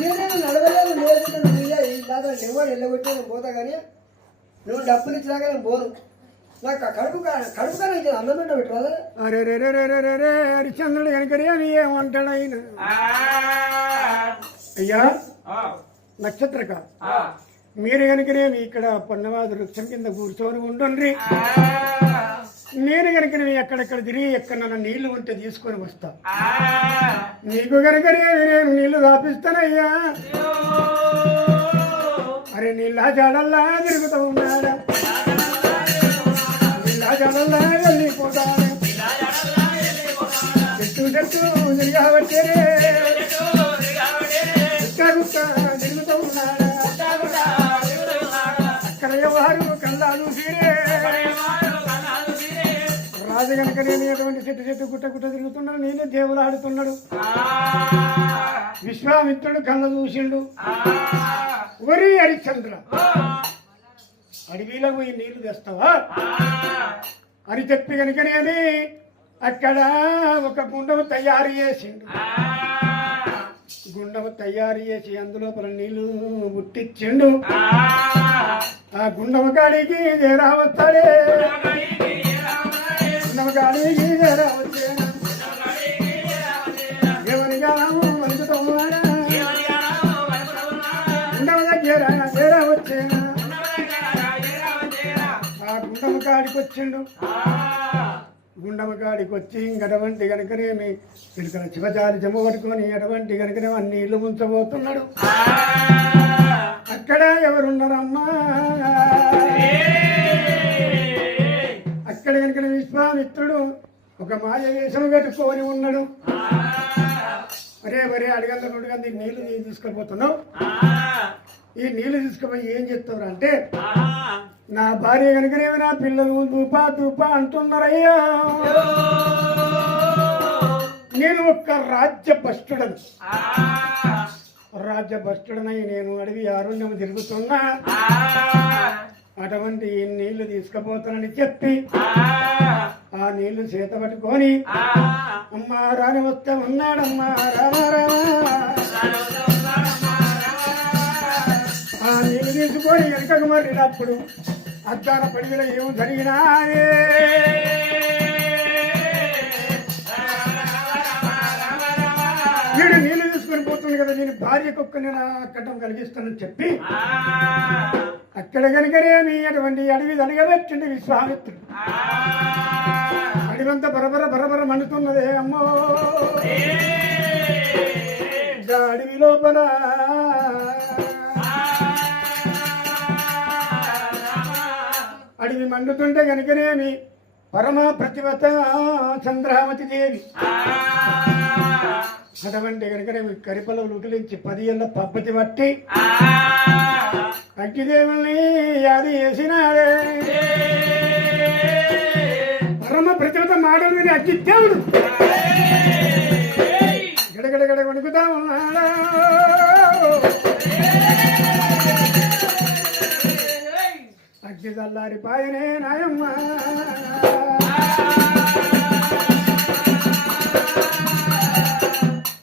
నేను నడవలేదు నేర్చుకున్నా ఇందాక నివ్వడు వెళ్ళగొట్టి నేను పోతా కానీ నువ్వు డబ్బులు ఇచ్చినాక నేను పోను. నాకు కడుపు కానీ అన్నం పెట్ట పెట్టరాదా? అరే రే రే రే రే రే రే హరిచంద్రుడు కనుకరే అని ఏమంటాడు ఆయన. అయ్యా నక్షత్రక, మీరు కనుకనేమి ఇక్కడ పొన్నవాదు వృక్షం కింద కూర్చొని ఉండండి. నేను కనుకనేమి ఎక్కడెక్కడ తిరిగి ఎక్కడన్నా నీళ్లు ఉంటే తీసుకొని వస్తా. నీకు కనుకనేమి నేను నీళ్లు దాపిస్తానయ్యా. అరే నీళ్ళ జాడల్లా తిరుగుతూ ఉన్నాడా, నీళ్ళ జాడల్లా వెళ్ళిపోతాడు, చెట్టు చెట్టు తిరిగా వచ్చేరే తిరుగుతూ ఉన్నాడా. అక్కడ ఎవరు కళ్ళాలు సీరే రాజు కనుక నేను ఎటువంటి చెట్టు చెట్టు గుట్ట గుట్ట తిరుగుతున్నాడు. నేనే దేవుడు ఆడుతున్నాడు. విశ్వామిత్రుడు కళ్ళ చూసిండు. ఒరి హరిశ్చంద్ర, అడవిలో పోయి నీళ్లు తెస్తావా అని చెప్పి కనుకనేమి అక్కడ ఒక గుండము తయారు చేసిండు. గుండము తయారు చేసి అందులోపల నీళ్లు పుట్టించిండు. ఆ గుండము కాడికి చేరావస్తాడే, గుండము కాడికి చేరావచ్చేనా, ఎవరిగా వణుకుతూ ఉన్నాడా, గుండము దగ్గర చేరావచ్చేనా. ఆ గుండము కాడికి వచ్చిండు. గుండము కాడికి వచ్చి ఇంకటువంటి కనుకనేమి ఇటుకల శివచారి చెమ్మ పట్టుకొని అటువంటి కనుకనేమి అన్ని ఇల్లు ముంచబోతున్నాడు. అక్కడ ఎవరున్నారమ్మా, అక్కడ కనుక విశ్వామిత్రుడు ఒక మాయ వేషం కట్టుకొని ఉన్నాడు. మరే అడగంద నుడిగంది నీళ్లు తీసుకుపోతున్నావు. ఈ నీళ్లు తీసుకుపోయి ఏం చెప్తావు అంటే, నా భార్య కనుకనేమి నా పిల్లలు దూపా దూపా అంటున్నారయ్యా. నేను ఒక్క రాజ్య భ్రష్టుడనై నేను అడవి ఆరుణ్యం తిరుగుతున్నా. అటువంటి నీళ్లు తీసుకుపోతానని చెప్పి ఆ నీళ్లు చేత పట్టుకొని అమ్మా రాని వస్తే ఉన్నాడమ్మా రామా రామా. ఆ నీళ్లు తీసుకొని వెనుకకు మర్రినప్పుడు అద్దాన పడిలో ఏమో జరిగినాయే. వీడు నీళ్లు తీసుకొని పోతుంది కదా, నేను భార్యకొక్క నేను కట్టం కలిగిస్తానని చెప్పి అక్కడ కనుకనేమి అటువంటి అడవి తనగబెట్టింది విశ్వామిత్రుడు. అడవంతా బరబర మండుతున్నదే అమ్మో. అడవి లోపల అడవి మండుతుంటే కనుకనేమి పరమ ప్రతిభత చంద్రావతి దేవి అటువంటి కనుకనేమి కరిపలవులు ఉకిలించి 10 ఏళ్ళ పద్ధతి బట్టి అగ్గిదేవుల్ని యాది చేసినాడే. పరమ ప్రతిభత మాటలు అగ్గిదేవుడు గడగడ వణుకుతా ఉన్నాడా. అగ్గి చల్లారి పాయనే నాయమ్మ.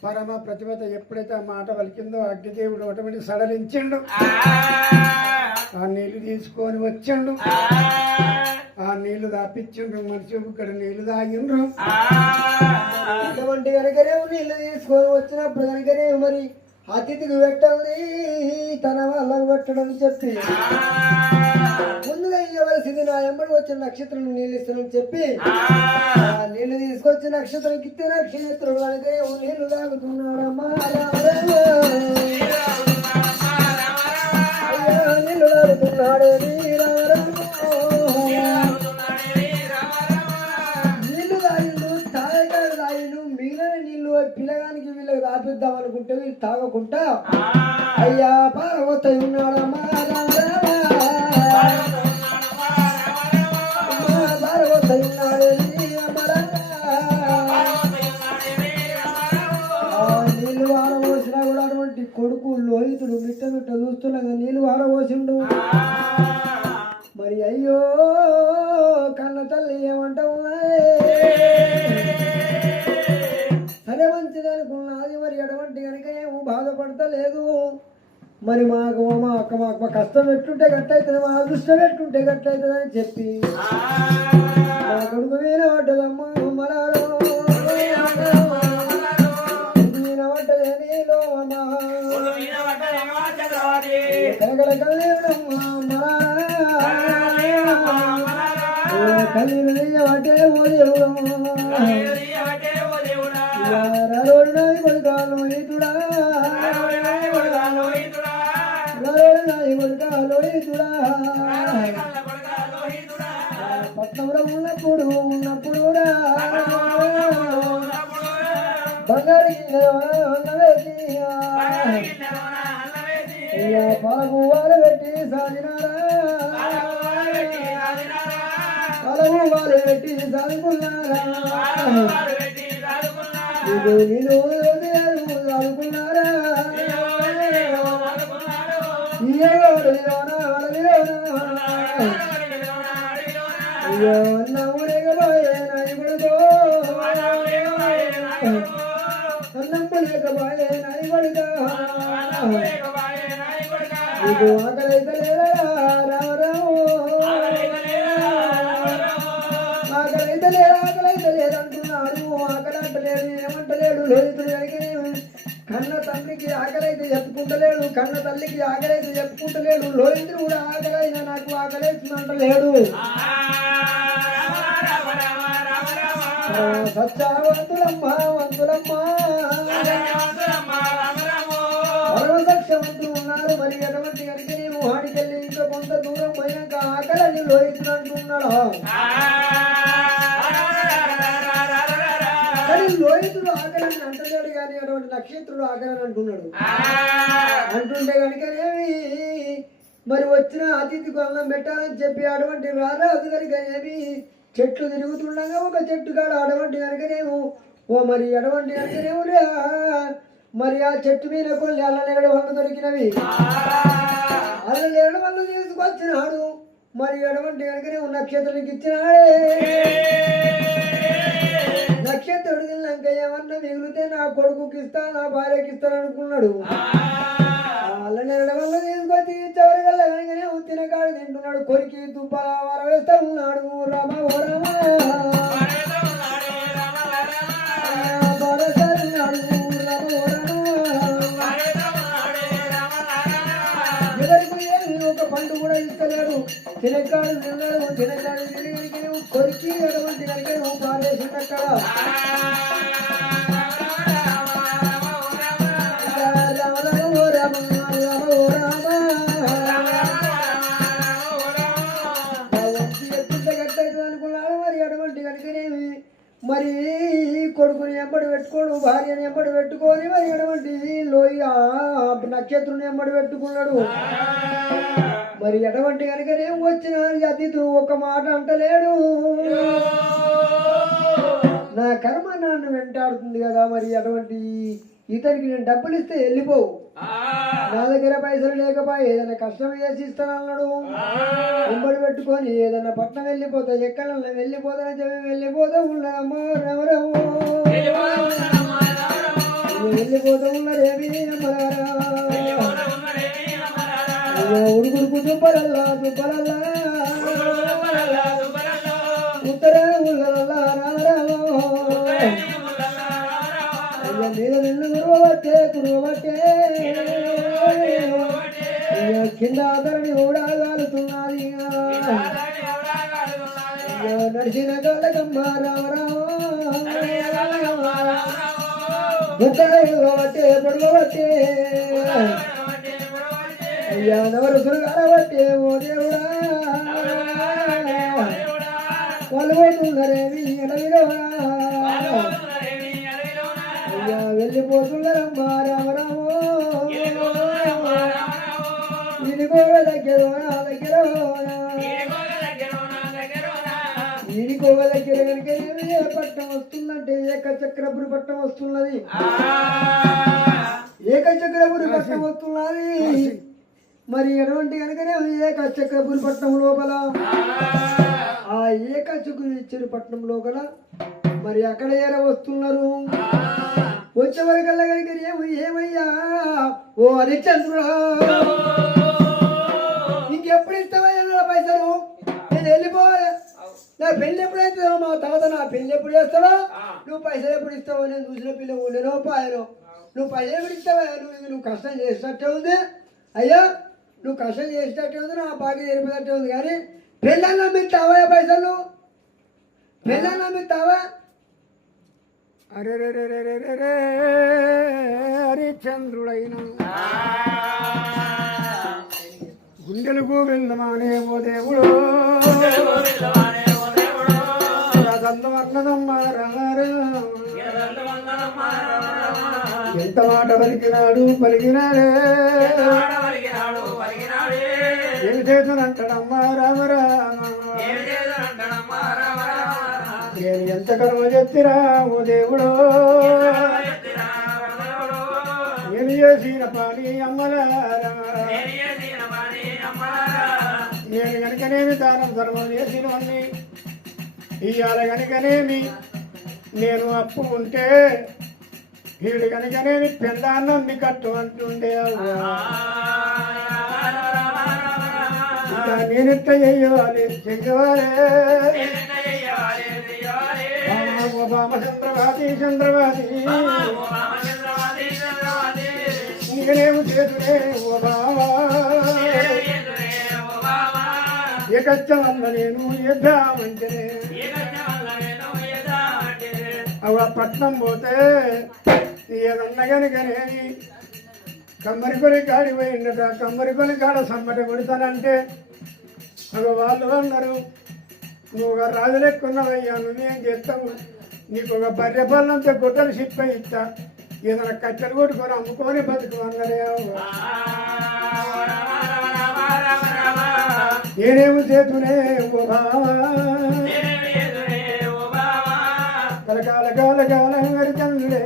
పరమ ప్రతిభత ఎప్పుడైతే ఆ మాట పలికిందో అగ్నిదేవుడు అటువంటి సడలించిండు. ఆ నీళ్లు తీసుకొని వచ్చిండు. ఆ నీళ్లు దాపించిండ్రు. మనిషి ఇక్కడ నీళ్లు తాగిండ్రు. అటువంటి కనుకనే నీళ్లు తీసుకొని వచ్చినప్పుడు కనుకనే మరి అతిథికి పెట్టండి తన వాళ్ళకు పెట్టడం చెప్పి ముందుగా ఇవ్వవలసింది నా ఎంబడి వచ్చిన నక్షత్రం నీళ్ళు ఇస్తానని చెప్పి నీళ్లు తీసుకొచ్చి నక్షత్రం కిత్తే నక్షత్రుడు కనుక నీళ్లు తాగుతున్నాడమ్మా. నీళ్లు తాగుతున్నాడు మరి నువ్వు మిగిలిన నీళ్ళు పిల్లగానికి వీళ్ళకి రాపిద్దాం అనుకుంటే వీళ్ళు తాగకుండా అయ్యా పార్వతి ఉన్నాడమ్మా పార్వతి ఉన్నాడే నీళ్ళు వారవోసినా కూడా అటువంటి కొడుకు లోహితుడు మిట్ట మిట్ట చూస్తున్నాగా నీళ్ళు వారవోసిండు మరి అయ్యో కన్న తల్లి ఏమంటావు సరే మంచిది అనుకున్నది మరి ఎటువంటి కనుక ఏమో బాధపడతలేదు మరి మాకు మా అక్క మాకు మా కష్టం పెట్టుంటే గట్టయితుంది మా అదృష్టం పెట్టుంటే గట్టయితుంది అని చెప్పి మా కొడుకు మీద పడ్డదమ్మా మరాలో మీద పడ్డదే నీలో అమ్మా ఎక్కడ కళ్ళేడమ్మా మరా కళ్ళు నెయ్యబట్టే ఓ దేవుడు నాది కొడుకాలు ఈతుడా నాది కొడుకాలు ఈతుడా పట్నంలో ఉన్నప్పుడు బంగారు వేసి పాలకు వారు పెట్టి సాగినారా పాలకు వారు పెట్టి సాగుకున్నారా నేను అనుకున్నారా అయ్యో అన్నం లేకపోయే నాయి కొడుకో అన్నం లేకపోయే నాయి కొడుక నీకు ఆకలైతే లేదా రామరావు ఆకలైతే లేదంటున్నాడు ఆకలంటలేడు ఏమంటలేడు లోహితుడు కన్న తండ్రికి ఆకలైతే చెప్పుకుంటలేడు కన్న తల్లికి ఆకలైతే చెప్పుకుంటలేడు లోహితుడు కూడా ఆకలైనా నాకు ఆకలైతుందంటలేడు సత్యావంతులమ్మా పరమసత్యవంతులు ఉన్నారు మరి ఎటువంటి కనుక నేను వాడికెళ్ళి ఇంకా కొంత దూరం పోయినాక ఆకలని లోహితుడు అంటున్నాడు కానీ లోహితుడు ఆకలని అంటలేడు కానీ అటువంటి నక్షత్రుడు ఆకలని అంటున్నాడు అంటుంటే కనుకనేమి మరి వచ్చిన అతిథికి అన్నం పెట్టాలని చెప్పి అటువంటి రారాజు కనుకనేమి చెట్లు తిరుగుతుండగా ఒక చెట్టు కాడ అటువంటి కనుకనేమో ఓ మరి అటువంటి కనుకనేమో మరి ఆ చెట్టు మీద కొన్ని అల్లనేడు వంట దొరికినవి అల్లనేడు వాళ్ళు తీసుకొచ్చినాడు మరి అటువంటి కనుకనేమో నక్షత్రానికి ఇచ్చినాడే నక్షత్రుడు తిన్నాక ఏమన్నా మిగిలితే నా కొడుకుకి ఇస్తా నా భార్యకి ఇస్తాను అనుకున్నాడు అల్లనేడు వల్ల తీసుకొచ్చి చివరికల్లా కనుకనే తినకాడు తింటున్నాడు కొరికి తుప్పల వరవేస్తా ఉన్నాడు రామ ఓ రామ ఒక పండు కూడా ఇస్తలేడు తినకాడు తిన్నాడు తినకాడు తినగలిగి కొరికి అటువంటి కనుక పారేసిందక్కడ అనుకున్నాడు మరి అటువంటి కనుకనేమి మరి కొడుకుని ఎంబడి పెట్టుకోడు భార్యని ఎంబడి పెట్టుకొని మరి ఎటువంటి లోయ నక్షత్రుని ఎంబడి పెట్టుకున్నాడు మరి ఎటువంటి కనుకనే వచ్చిన అతిథు ఒక మాట అంటలేడు నా కర్మ నన్ను వెంటాడుతుంది కదా మరి అటువంటి ఇతనికి నేను డబ్బులు ఇస్తే వెళ్ళిపోవు నా దగ్గర పైసలు లేకపోయి ఏదైనా కష్టం చేసి ఇస్తానన్నాడు వెంబడి పెట్టుకొని ఏదైనా పట్నం వెళ్ళిపోతా ఎక్కడ వెళ్ళిపోతానని చెప్పి వెళ్ళిపోతా ఉన్నాడమ్మా రామరావు వెళ్ళిపోతా ఉన్నారేమి ఉడుకుడుకు దుబ్బలల్లా ఉత్తర ఊళ్ళల్లా రామరావు అయ్యా మీద నిన్ను కురువబట్టే అయ్యా కింద అతని ఓడాగాలుతున్నది అయ్యా నడిచిన కాళ్ళకమ్మ రామరావు బట్టే పొడవబట్టే అయ్యా నవరసులు కాలబట్టే ఓ దేవుడా వాళ్ళు పోతున్నారేమి ఎడవిరవా వెళ్ళిపోతున్నారమ్మా రామరామో ఇదిగోడ దగ్గర ఈడికోవ దగ్గర కనుక ఏ పట్టం వస్తుందంటే ఏకచక్రపురి పట్టం వస్తున్నది ఏకచక్రపురి పట్టం వస్తున్నది మరి ఎటువంటి కనుకనే ఏకచక్రపురి పట్టణం లోపల ఆ ఏకచక్ర పట్టణం లోపల మరి అక్కడ ఏర వస్తున్నారు వచ్చే వరకల్లా కనుక ఏమయ్యా ఓ హరిచంద్రుడా ఇంకెప్పుడు ఇస్తావయ్యా పైసలు నేను వెళ్ళిపోవాలి నా పెళ్ళి ఎప్పుడు అవుతుందో మా తాత నా పెళ్ళి ఎప్పుడు చేస్తావా నువ్వు పైసలు ఎప్పుడు ఇస్తావో నేను చూసిన పిల్ల ఉండేనో పాయనో నువ్వు పైసలు ఎప్పుడు ఇస్తావా నువ్వు కష్టం చేసినట్టే ఉంది అయ్యా నువ్వు కష్టం చేసినట్టే ఉంది నా బాగా జరిపినట్టే ఉంది కానీ పెళ్ళన్నా మీరు తావా పైసలు పెళ్ళన్నా మీరు తావా అరే రే రే రే రే రే హరిచంద్రుడైన గుండెలకు వెళ్ళమానే ఓ దేవుడు ఎంత మాట పలికినాడే ఏమి చేతునంటాడమ్మా రామరామ నేను ఎంత కర్మ చెప్తిరా ఓ దేవుడు నేను చేసిన పని అమ్మలారా నేను కనుకనేమి దానం ధర్మం చేసినవన్నీ ఇవాళ కనుకనేమి నేను అప్పు ఉంటే వీడు కనుకనేమి పెళ్ళాన్నం మీ కట్టు అంటుండే నేనెట్ట చెయ్యాలి చంద్రవాది నీకనేమి చేతులే ఓ బావా ఏ కష్టం వల్ల నేను యుద్ధామంటే అవ పట్నం పోతే ఏదన్నా కనుకనేది కమ్మరికొని కాడి పోయిందట కమ్మరికొని కాడ సమ్మట కొడతానంటే అవ వాళ్ళు అన్నారు నువ్వు ఒక రాజు లెక్కున్నావయ్యా నువ్వేం చేస్తావు నీకు ఒక బర్రె పళ్ళంతా గుడ్డలు సిప్ప ఇస్తా ఏదైనా కట్టెలు కొట్టుకొని అమ్ముకొని బతుకు అన్నారే నేనేమి చేతునే ఓ బావా కలకాల కాల కాలం హరిచంద్రుడే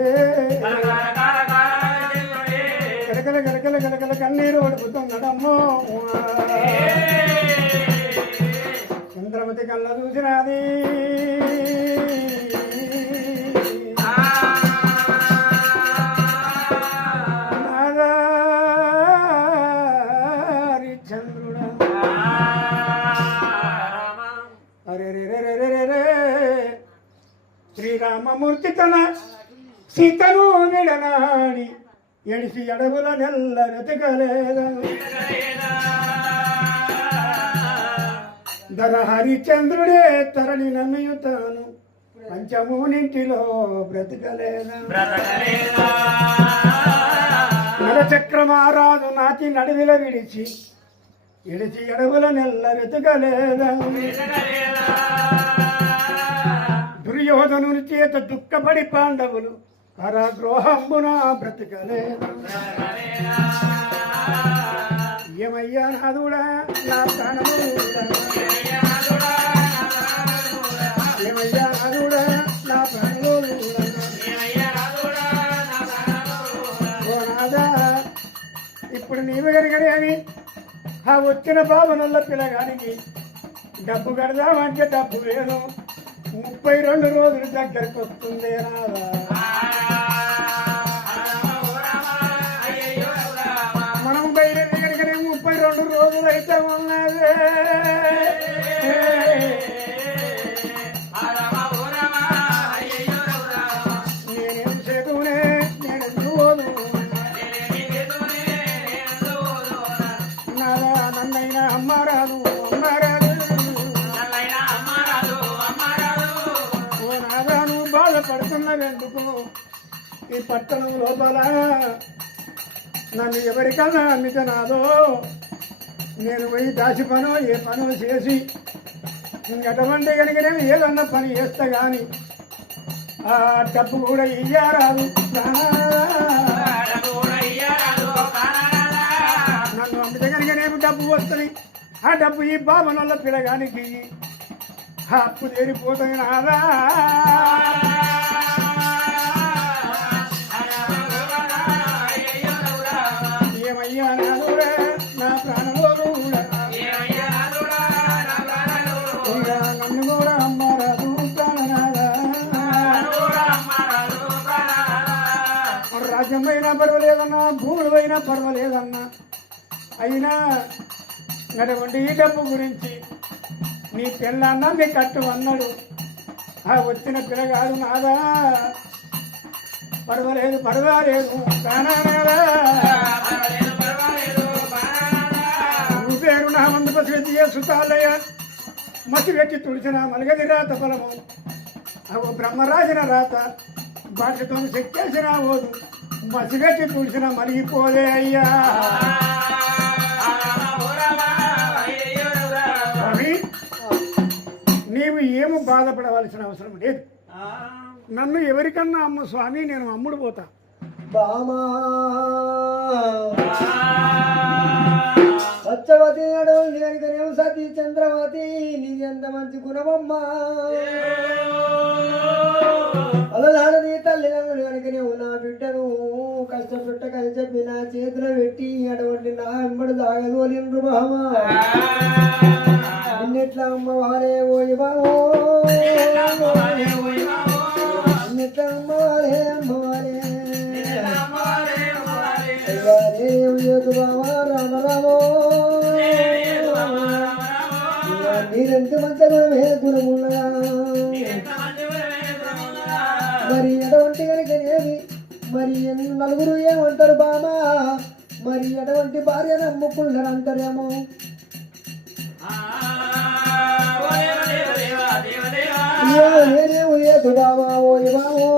కలకల కలకల కలకల కన్నీరు పడుకుతున్నాడమ్మో చంద్రమతి కళ్ళ చూసినది శ్రీరామమూర్తి తన సీతను నిడనాడి ఎడిసి ఎడవుల నెల్ల వెతకలేదా ధర హరిచంద్రుడే తరణి నమ్మియుతాను పంచమూనింటిలో బ్రతకలేదా నరచక్రమారాజు నాటి నడివిల విడిచి ఎడిసి ఎడవుల నెల్ల వెతకలేదా దుర్యోధనుని చేత దుఃఖపడి పాండవులు పరద్రోహంబున బ్రతకలేదు ఏమయ్యా నాదుడా నా ప్రాణముడా ఏమయ్యా నాదుడా నా ప్రాణముడా ఓ నాదా ఇప్పుడు నీవు కనుకనే అని ఆ వచ్చిన బాబనల్ల పిల్లగానికి డబ్బు కడదామంటే డబ్బు లేదు 32 రోజులు దగ్గరకు వస్తుంది మనం బయట దగ్గరనే 32 రోజులు అయితే ఉన్నది నేనేం చేతునే నేను పోదు నాదా నన్నైనా అమ్మారాదు బాధపడుతున్నదెందుకు ఈ పట్టణం లోపల నన్ను ఎవరికన్నా అమ్మితనాదో నేను పోయి దాచి పనో ఏ పనో చేసి ఎటువంటి కనుకనే ఏదన్నా పని చేస్తా కానీ ఆ డబ్బు కూడా ఇయ్యారాదు నన్ను అమ్మితే కనుకనేమి డబ్బు వస్తుంది ఆ డబ్బు ఈ బాబనల్ల పిల్లగానికి ఆ అప్పు తీరిపోతుంది నాదా ఏమయ్యా నాదురా నా ప్రాణంలో నన్ను కూడా అమ్మారాదు ప్రాణనాదా రాజ్యం అయినా పర్వాలేదన్నా భూములు అయినా పర్వాలేదన్నా అయినా అటువంటి ఈ డబ్బు గురించి నీ పిల్లన్న మీ కట్టు అన్నాడు ఆ వచ్చిన పిల్లగాడు నాదా పర్వాలేదు పర్వాలేదు పేరు నా మందు పసిగెత్తి సుతాలయ్య మసి పెట్టి తుడిచిన మలగది రాత ఫలము అవు బ్రహ్మరాజన రాత భాషతో చెక్కేసిన ఓదు మసిగట్టి తుడిచిన మరిగిపోలే అయ్యా నీవు ఏమో బాధపడవలసిన అవసరం లేదు నన్ను ఎవరికన్నా అమ్మ స్వామి నేను అమ్ముడు పోతా బామా సత్యవతి అడవులు కనుకనేమో సతీ చంద్రవతి నీది ఎంత మంచి గుణమమ్మా అలనాడు నీ తల్లిదండ్రులు కనుకనేమో నా బిడ్డను కష్టపెట్టకని చెప్పి నా చేతిలో పెట్టి అటువంటి నా వెంబడి దాగదోలిండ్రు బామా నిన్నెట్లా అమ్మవారే ఓయి బావో నిన్నెట్లా అమ్మవారే అమ్మవారే బావా రామ రామో మీరెంత మంచి గుణమే గుణమున్నదా మరి ఎటువంటి కనుకనేమి మరి నలుగురు ఏమంటారు బామా మరి ఎటువంటి భార్య నమ్ముకున్నారు అంటారేమో నేనేమో ఏదు బావా ఓయి బావో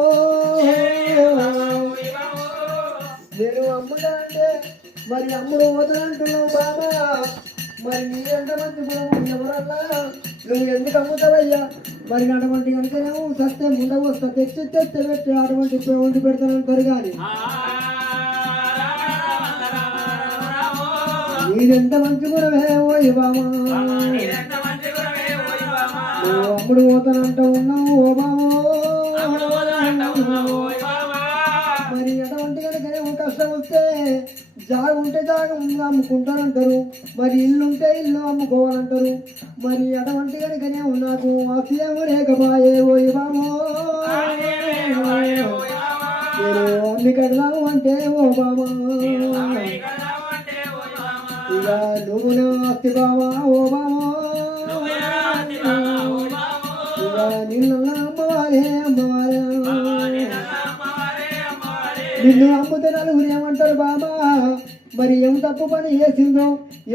నేను అమ్ముడా అంటే మరి అమ్ముడు పోతానంటున్నావు బాబా మరి నీ ఎంత మంచి గుణము ఎవరన్నా నువ్వు ఎందుకు అమ్ముతావయ్యా మరి అటువంటి కనుకనేమో సత్యం ఉండవస్తా తెచ్చి పెట్టి అటువంటి వండి పెడతానంటారు కానీ నీదెంత మంచి గుణమే ఓయి బామా నువ్వు అమ్ముడు పోతానంటూ ఉన్నావు ఓ బామో మరి ఎటువంటి కనుకనేమో కష్టం వస్తే జాగ ఉంటే జాగ అమ్ముకుంటారంటారు మరి ఇల్లు ఉంటే ఇల్లు అమ్ముకోవాలంటారు మరి అటువంటి కనుకనేమో నాకు ఆశయం లేకపాయే ఓయి బామో నేను అమ్మి కడదాము అంటే ఓ బామా ఇక నువ్వు నా ఆస్తి బామా ఓ బామో ఇక నిన్న అమ్మవారే అమ్మవారే నిన్ను అమ్ముతే నలుగురు ఏమంటారు బాబా మరి ఏం తప్పు పని చేసిందో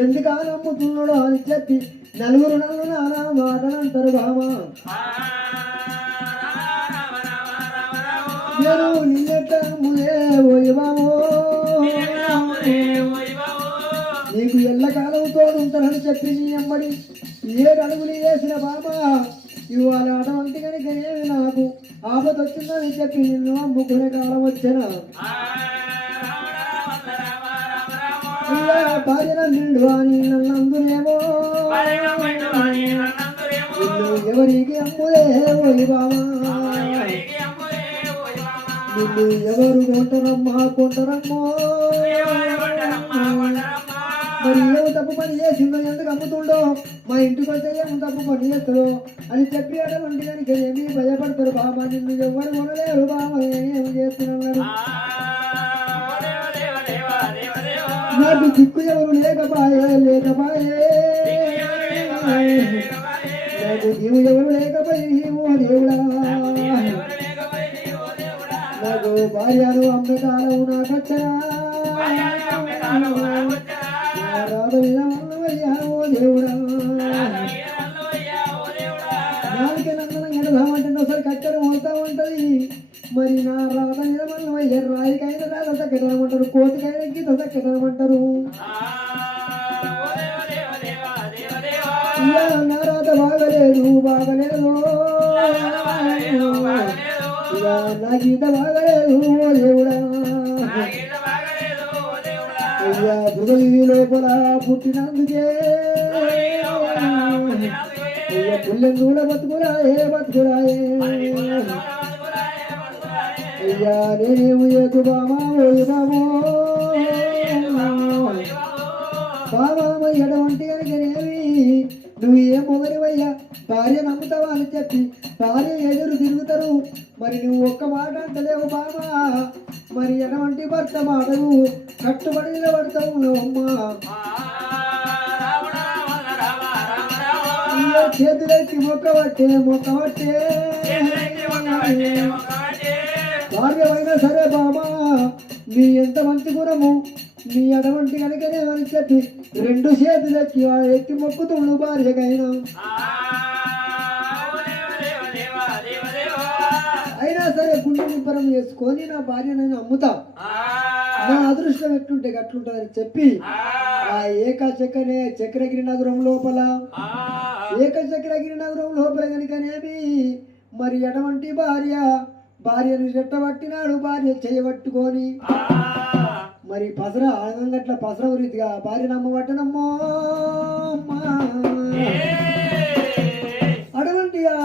ఎందుకు నమ్ముతున్నాడో అని చెప్పి నలుగురు నన్ను నానా మాటలు అంటారు బాబా నేను నిన్నెట్ట అమ్ముదే ఓయి బాబో నీకు ఎల్లకాలం తోడుంటారని చెప్పి నీ అమ్మడి ఏ అడుగులు వేసిన బాబా ఇవాళ అటువంటి కనుకనేమి నాకు ఆపద వచ్చిందని చెప్పి నిన్ను అమ్ముకునే కాలం వచ్చాను భార్య నిండు అని నన్నందునేమో నిన్ను ఎవరికి అమ్ముదే ఓయి బాబా నిన్ను ఎవరు కొంటారమ్మా కొంటారమ్మో మరి ఏమో తప్పు పని చేసిందో ఎందుకు అమ్ముతుండో మా ఇంటికి వస్తే ఏమో తప్పు పని చేస్తాడో అని చెప్పి అటువంటి కనుక ఏమీ భయపడతారు బాబా నిన్ను ఎవరు కొనలేరు బాబా ఏమి చేస్తున్నాడు నాకు దిక్కు ఎవరు లేకపాయే నాకు నీవు ఎవరు లేకపోయి ఓ దేవుడా నాకు భార్యను అమ్మకాలం నాకచ్చరా రాధయ్యా ఓ దేవుడా నాలుకే నందనం ఎడదామంటే ఒకసారి కట్టెలు మోతా ఉంటది మరి నా రాధ నిలమల్లయ్య రాయికైనా రాధ చక్కటమంటారు కోతికైనా గీత చక్కటమంటారు నా రాధ బాగలేదు ఇక నా గీత బాగలేదు ఓ దేవుడా అయ్యా బుగలి లోపల పుట్టినందుకే అయ్యా పుల్లెందుల బతుకురాయే బతుకురాయే అయ్యా నేనేమో ఏకు బామా ఓయ్ బామో బామా ఎడవంటి కనుకనేవి నువ్వు ఏం మొగరివయ్యా భార్య నమ్ముతావా అని చెప్పి భార్య ఎదురు తిరుగుతారు మరి నువ్వు ఒక్క మాట అంటలేవు బామా మరి ఎటువంటి భర్త మాటవు కట్టుబడి నిలబడతావు అమ్మా అయ్యో చేతులెత్తి మొక్కబట్టే భార్య అయినా సరే బామా నీ ఎంత మంచి గుణము నీ అటువంటి కనుకనే అని చెప్పి రెండు చేతులెత్తి ఎత్తి మొక్కుతుండు భార్యకైనా అయినా సరే గుండె నింపరం చేసుకొని నా భార్యనైనా అమ్ముతా నా అదృష్టం ఎట్లుంటే గట్లుంటుందని చెప్పి ఆ చక్రగిరి నగరం లోపల చక్రగిరి నగరం లోపల కనుకనేమి మరి ఎటువంటి భార్యను చెట్టబట్టినాడు భార్య చేయబట్టుకొని మరి పసర ఆనంగట్ల పసర రీతిగా భార్య నమ్మబట్టనమ్మో అటువంటి ఆ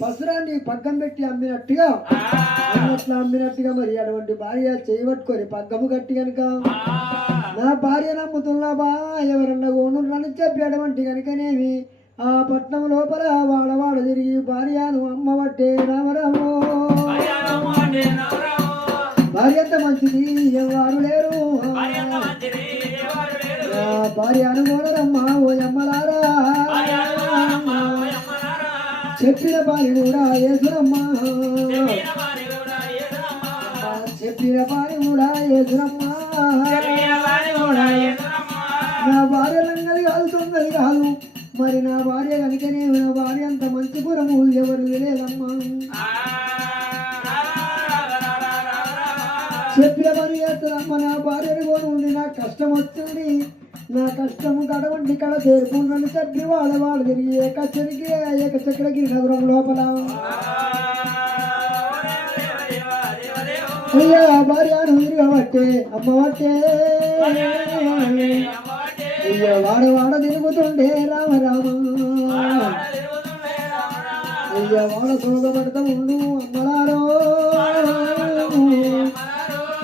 పసరాన్ని పగ్గం పెట్టి అమ్మినట్టుగా మరి అటువంటి భార్య చేయబట్టుకొని పగ్గము కట్టి కనుక నా భార్య నమ్ముతున్నా బా ఎవరన్నా ఓనురని చెప్పి అటువంటి కనుకనేమి ఆ పట్నం లోపల వాడవాడ తిరిగి భార్యను అమ్మబట్టే రామరామో భార్య ఎంత మంచిది ఎవరు లేరు భార్య అనుకోనరమ్మా ఓ అమ్మలారా చెప్పిన పని కూడా యేసురమ్మా చెప్పిన పని కూడా యేసురమ్మా నా భార్య లంగది కాదు తొందరి కాదు మరి నా భార్య కనుకనే నా భార్య అంత మంచి గురము ఎవరు లేదమ్మా చెప్పిన పని చేస్తారమ్మ నా భార్యను కూడా ఉండి నాకు కష్టం వచ్చింది నా కష్టము కడవండి కడ చేరుకుంటాను చెప్పి వాళ్ళు తిరిగి చక్రగిరి నగరం లోపల అయ్యా భార్యను తిరగబట్టే అమ్మబట్టే అయ్యా వాడ తిరుగుతుండే రామ అయ్యా వాడ సోగబడతా ఉండు అమ్మలారో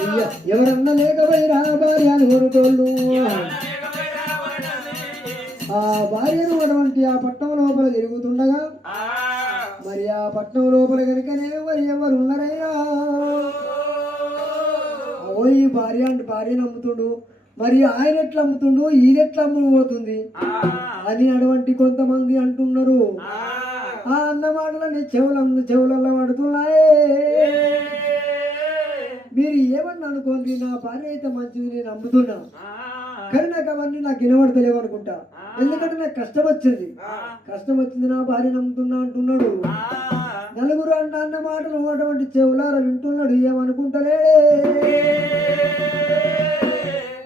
అయ్యా ఎవరన్నా లేకపోయినా భార్యను కొరుటోళ్ళు ఆ భార్యను అటువంటి ఆ పట్టణం లోపల తిరుగుతుండగా మరి ఆ పట్టణం లోపల కనుకనే మరి ఎవరు ఉన్నారయ్యా ఓయ్ భార్య అంటే భార్య నమ్ముతుండు మరి ఆయన ఎట్లా అమ్ముతుండు ఈయన ఎట్లా అమ్ముపోతుంది అని అటువంటి కొంతమంది అంటున్నారు ఆ అన్న మాటలని చెవులలో పడుతున్నాయే మీరు ఏమన్నా అనుకోండి నా భార్య అయితే మంచిది నేను అమ్ముతున్నా కానీ నాకు అవన్నీ నాకు వినబడతలేవు అనుకుంటా ఎందుకంటే నాకు కష్టం వచ్చింది నా భార్య నమ్ముతున్నా అంటున్నాడు నలుగురు అన్న మాటలు అటువంటి చెవులారా వింటున్నాడు ఏమనుకుంటలేడే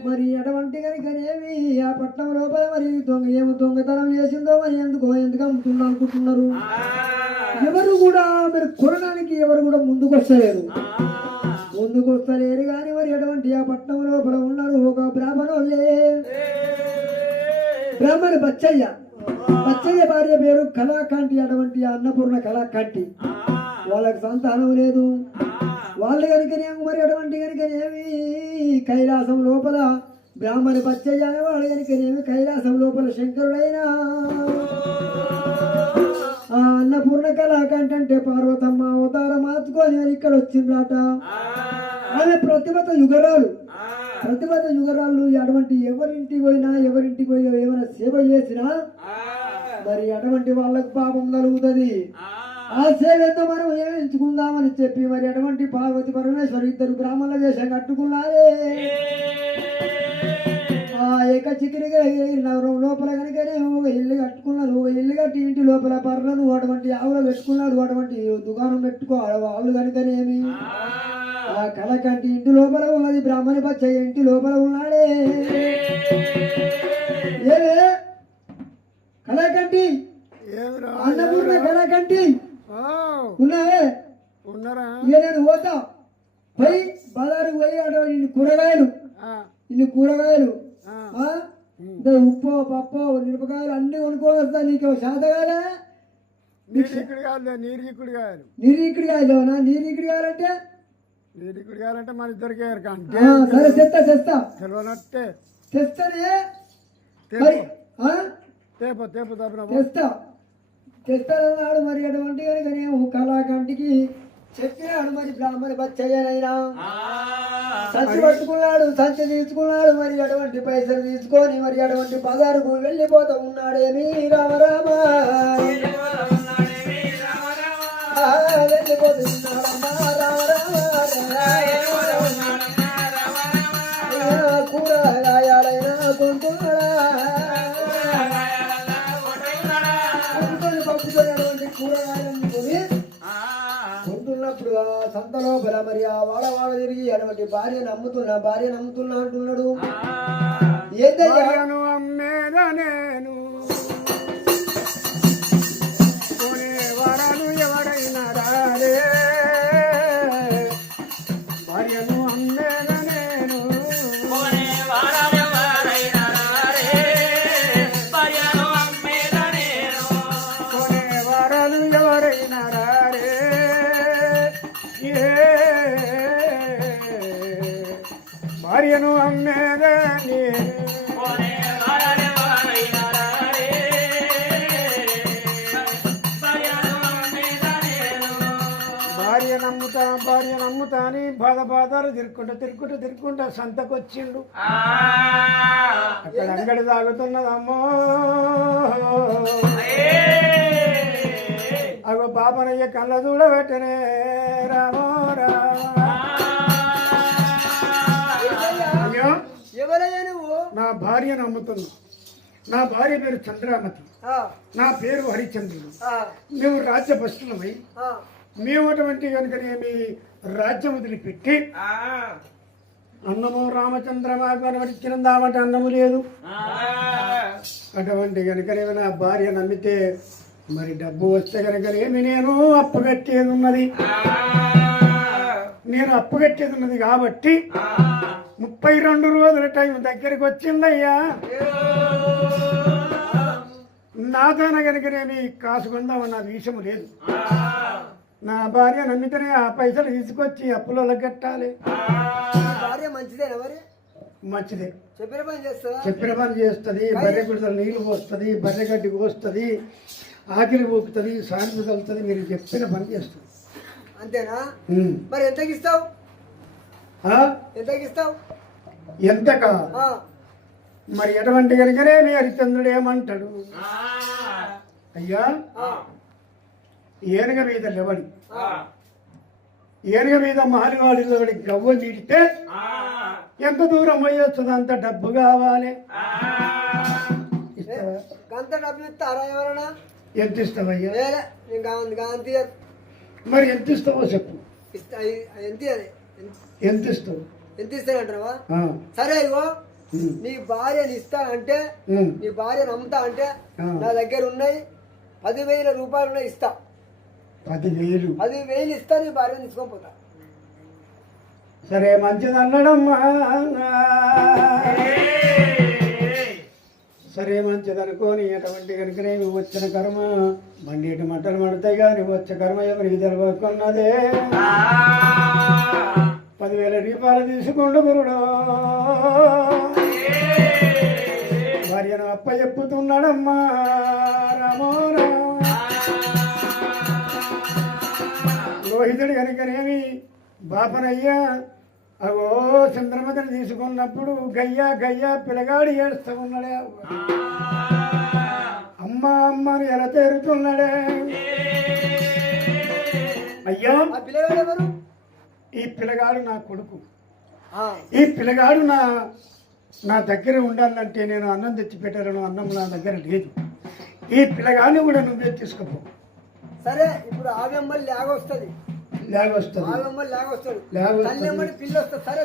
మరి అటువంటి కనుకనేమి ఆ పట్టణం లోపల మరి దొంగతనం చేసిందో మరి ఎందుకు అమ్ముతుందో అనుకుంటున్నారు ఎవరు కూడా మీరు కొనడానికి ఎవరు కూడా ముందుకు వస్తలేరు కానీ మరి అటువంటి ఆ పట్టణం లోపల ఉన్నారు ఒక బ్రాహ్మణ బచ్చయ్య భార్య పేరు కళాకాంటి అటువంటి అన్నపూర్ణ కళాకాంటి వాళ్ళకి సంతానం లేదు వాళ్ళు కనుకనేమో మరి అటువంటి కనుకనేమి కైలాసం లోపల బ్రాహ్మణ బచ్చయ్య అనేవాళ్ళు కనుకనేమి కైలాసం లోపల శంకరుడైనా ఆ అన్నపూర్ణ కళాకాంటి అంటే పార్వతమ్మ అవతారం మార్చుకొని ఇక్కడ వచ్చిండ్రాట ఆమె ప్రతిభత యుగరాలు అటువంటి ఎవరింటికి పోయి ఏమైనా సేవ చేసినా మరి అటువంటి వాళ్ళకు పాపం కలుగుతుంది ఆ సేవ ఎంతో మనం ఏమించుకుందామని చెప్పి మరి అటువంటి పార్వతి పరమేశ్వరు ఇద్దరు బ్రాహ్మణుల వేషం కట్టుకున్నారే ఆ నగరం లోపల కనుకనే ఒక ఇల్లు కట్టుకున్నారు ఒక ఇల్లు కట్టి ఇంటి లోపల పర్లను అటువంటి ఆవులు పెట్టుకున్నాడు అటువంటి దుకాణం పెట్టుకోవాలి వాళ్ళు కనుకనేమి ఆ కళకంటి ఇంటి లోపల ఉన్నది బ్రాహ్మణ బచ్చయ్య ఇంటి లోపల ఉన్నాడే ఏవే కళకంటి అన్నపూర్ణ కళకంటి ఉన్నావే ఉన్నారా? ఇక నేను పోతా పోయి బజారుకు పోయి అటు ఇన్ని కూరగాయలు ఇంత ఉప్పు పప్పు మిరపకాయలు అన్ని కొనుక్కొని వస్తా. నీకు శాత కాదా? నీరు కాదు, నీరు ఇక్కడ కాదు. నీరు ఇక్కడ కాదునా? నీరు ఇక్కడ కావాలంటే నీరు ఇక్కడ కావాలంటే మన ఇద్దరికి సరే తెస్తా తెలియనట్టే తెస్తానే మరి తెస్తానన్నాడు. మరి అటువంటి కనుక నేను కళాకంటికి చెప్పినాడు. మరి బ్రాహ్మణ బచ్చయ్యనైనా సంచి పట్టుకున్నాడు, సంచి తీసుకున్నాడు. మరి అటువంటి పైసలు తీసుకొని మరి అటువంటి బజారుకు వెళ్ళిపోతా ఉన్నాడేమి రామరామ వెళ్ళిపోతున్నాడమ్మా రామరామ కూరగాయాలైనా కొంటున్నాడా పప్పుకొని కూరగాయలను కొని కొంటున్నప్పుడు ఆ సంత లోపల మరి ఆ వాడవాడ తిరిగి అటువంటి భార్యను అమ్ముతున్నా అంటున్నాడు. ఏందయ్యా అమ్మేదా నేను కొనేవారను ఎవరైనా రారే భార్యను అమ్మేదా నేను కొనేవారను ఎవరైనా రారే భార్యను అమ్మేదా నేను భార్య నమ్ముతా అని బాధలు తిరుక్కుంటా సంతకొచ్చిండు. అక్కడ అంగడి తాగుతున్నదమ్మో. అగో పాపనయ్య కళ్ళ చూడబెట్టనే రామో అయ్యో ఎవరయ్యా నువ్వు? నా భార్య నమ్ముతున్నా. నా భార్య పేరు చంద్రామతి, నా పేరు హరిచంద్రుడు. మేము రాజ్యభ్రష్టులమై మేము అటువంటి కనుకనేమి రాజ్యం వదిలిపెట్టి అన్నము రామచంద్రమాకు అనుమతించినందామంటే అన్నము లేదు. అటువంటి కనుకనేమి నా భార్య నమ్మితే మరి డబ్బు వస్తే కనుకనేమి నేను అప్పు కట్టేది ఉన్నది. కాబట్టి 32 రోజుల టైం దగ్గరికి వచ్చిందయ్యా. నాతోన కనుకనేమి కాసుకుందామన్న విషయం లేదు. నా భార్య నమ్మితేనే ఆ పైసలు తీసుకొచ్చి అప్పులో కట్టాలి. భార్య మంచిదేనా? మరి మంచిదే, చెప్పిన పని చేస్తుంది. బర్రె గుడిసెలు నీళ్లు పోస్తుంది, బర్రె గడ్డి కోస్తుంది, ఆకిలి పోపుతుంది, సాయంత్రం తగ్గుతుంది. మీరు చెప్పిన పని చేస్తుంది. అంతేనా? మరి ఎంతకిస్తావు? ఎంతకా? మరి ఎటువంటి కనుకనే మీ హరిచంద్రుడు ఏమంటాడు? అయ్యా ఏనుగ మీద లేవడి, ఏనుగ మీద మారివాడిలో గవ్వ నీడితే ఎంత దూరం పోయొస్తుంది అంత డబ్బు కావాలి. అంత డబ్బు ఇస్తారా ఎవరన్నా? ఎంత ఇస్తావయ్యా? మరి ఎంత ఇస్తావో చెప్పు. ఎంత ఇస్తావు? ఎంత ఇస్తానంటావా? సరే ఇగో నీ భార్యని ఇస్తా అంటే, నీ భార్యను అమ్ముతా అంటే నా దగ్గర ఉన్నాయి 10,000 రూపాయలు ఉన్నాయి, ఇస్తా. 10,000 ఇస్తా, నీ భార్యను తీసుకొని పోతా. సరే మంచిది అన్నాడమ్మా. సరే మంచిది అనుకోని అటువంటి కనుకనే వచ్చిన కర్మ మండేటి మంటలు మడతాయి కానీ వచ్చే కర్మ ఎవరికి తెలవకున్నదే. 10,000 రూపాయలు తీసుకుంటూ గురుడు భార్యను అప్ప చెప్పుతున్నాడమ్మా. రామో లోహితుడు కనుకనేమి బాపనయ్యా అవో చంద్రమతిని తీసుకున్నప్పుడు గయ్యా పిల్లగాడు ఏడుస్తూ ఉన్నాడే. అమ్మని ఎలా తేరుతున్నాడే. అయ్యా ఈ పిల్లగాడు నా కొడుకు, ఈ పిల్లగాడు నా దగ్గర ఉండాలంటే నేను అన్నం తెచ్చి పెట్టాలను, అన్నం నా దగ్గర లేదు. ఈ పిల్లగాడిని కూడా నువ్వే తీసుకుపో. సరే ఇప్పుడు ఆగమ్మలు లాగొస్తుంది, పిల్ల వస్తుంది. సరే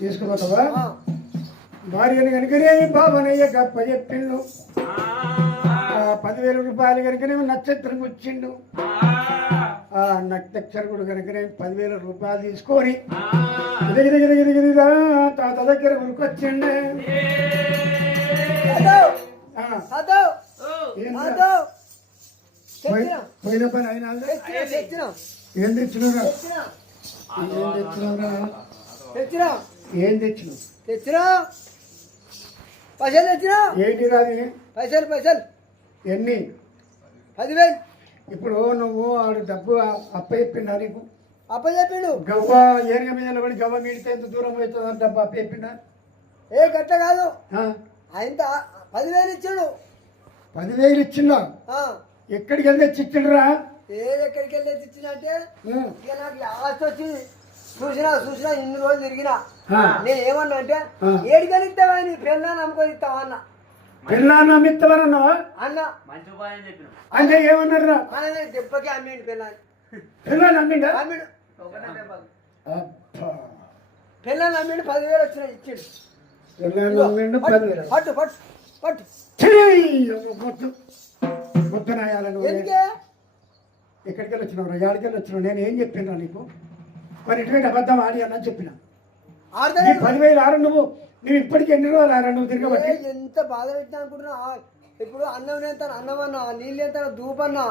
తీసుకుపోతావా? భార్యను కనుకనే బాబనయ్య గప్ప చెప్పిండు. 10,000 రూపాయలు కనుకనే నక్షత్రం వచ్చిండు. ఆ నక్షత్రుడు కనుకనే 10,000 రూపాయలు తీసుకొని గిరిగిరిగిరిగిరిగిరిగా తాత దగ్గర ఉరికొచ్చిండే. పోయిన పని అయినా ఏం తెచ్చినరా? ఏం తెచ్చినా పైసలు తెచ్చినా? ఏంటి రాది? పైసలు ఎన్ని? 10,000. ఇప్పుడు నువ్వు ఆడు డబ్బు అప్ప చెప్పిండా నీకు? అప్ప చెప్పిండు. గవ్వ ఏరిగా మీద నిలబడి గవ్వ మీడితే ఎంత దూరం అవుతుంది డబ్బు అప్ప చెప్పిండా? ఏ గట్ట కాదు, ఆయన 10,000 ఇచ్చాడు. 10,000 ఇచ్చిందా? ఎక్కడికి వెళ్తే ఇచ్చిండ్రా? ఎక్కడికి వెళ్ళి ఇచ్చిందంటే ఇక నాకు లాస్ట్ వచ్చింది. చూసినా ఇన్ని రోజులు తిరిగినా నేను ఏమన్నా అంటే ఏడికని ఇస్తావా నీ పెళ్ళాన్ని నమ్ముకొని ఇస్తావా అన్న. పెళ్ళాన్ని అమ్మిస్తావా అన్న అంటే ఏమన్నారా? దెబ్బకి అమ్మిండు పెళ్ళాన్ని అమ్మిండా? అమ్మిడు పెళ్ళాన్ని అమ్మిండు 10,000 వచ్చినాయి ఇచ్చిండు. పెళ్ళాన్ని అమ్మిండు 10,000. పట్టు పట్టు పట్టు మొత్తనాయాలను ఎక్కడికి వెళ్ళి వచ్చినావు? ఎక్కడికి వెళ్ళి వచ్చినావు? నేను ఏం చెప్పినా నీకు? మరి ఇటువంటి అబద్ధం ఆడి అన్న చెప్పిన 10,000 ఆరు నువ్వు ఇప్పటికి ఎన్ని రోజులు ఆరా నువ్వు తిరగబట్టి? ఎంత బాధ పెట్టినా అనుకుంటున్నా. ఇప్పుడు అన్నం ఎంత అన్నమన్నా నీళ్ళు ఎంత దూపన్నా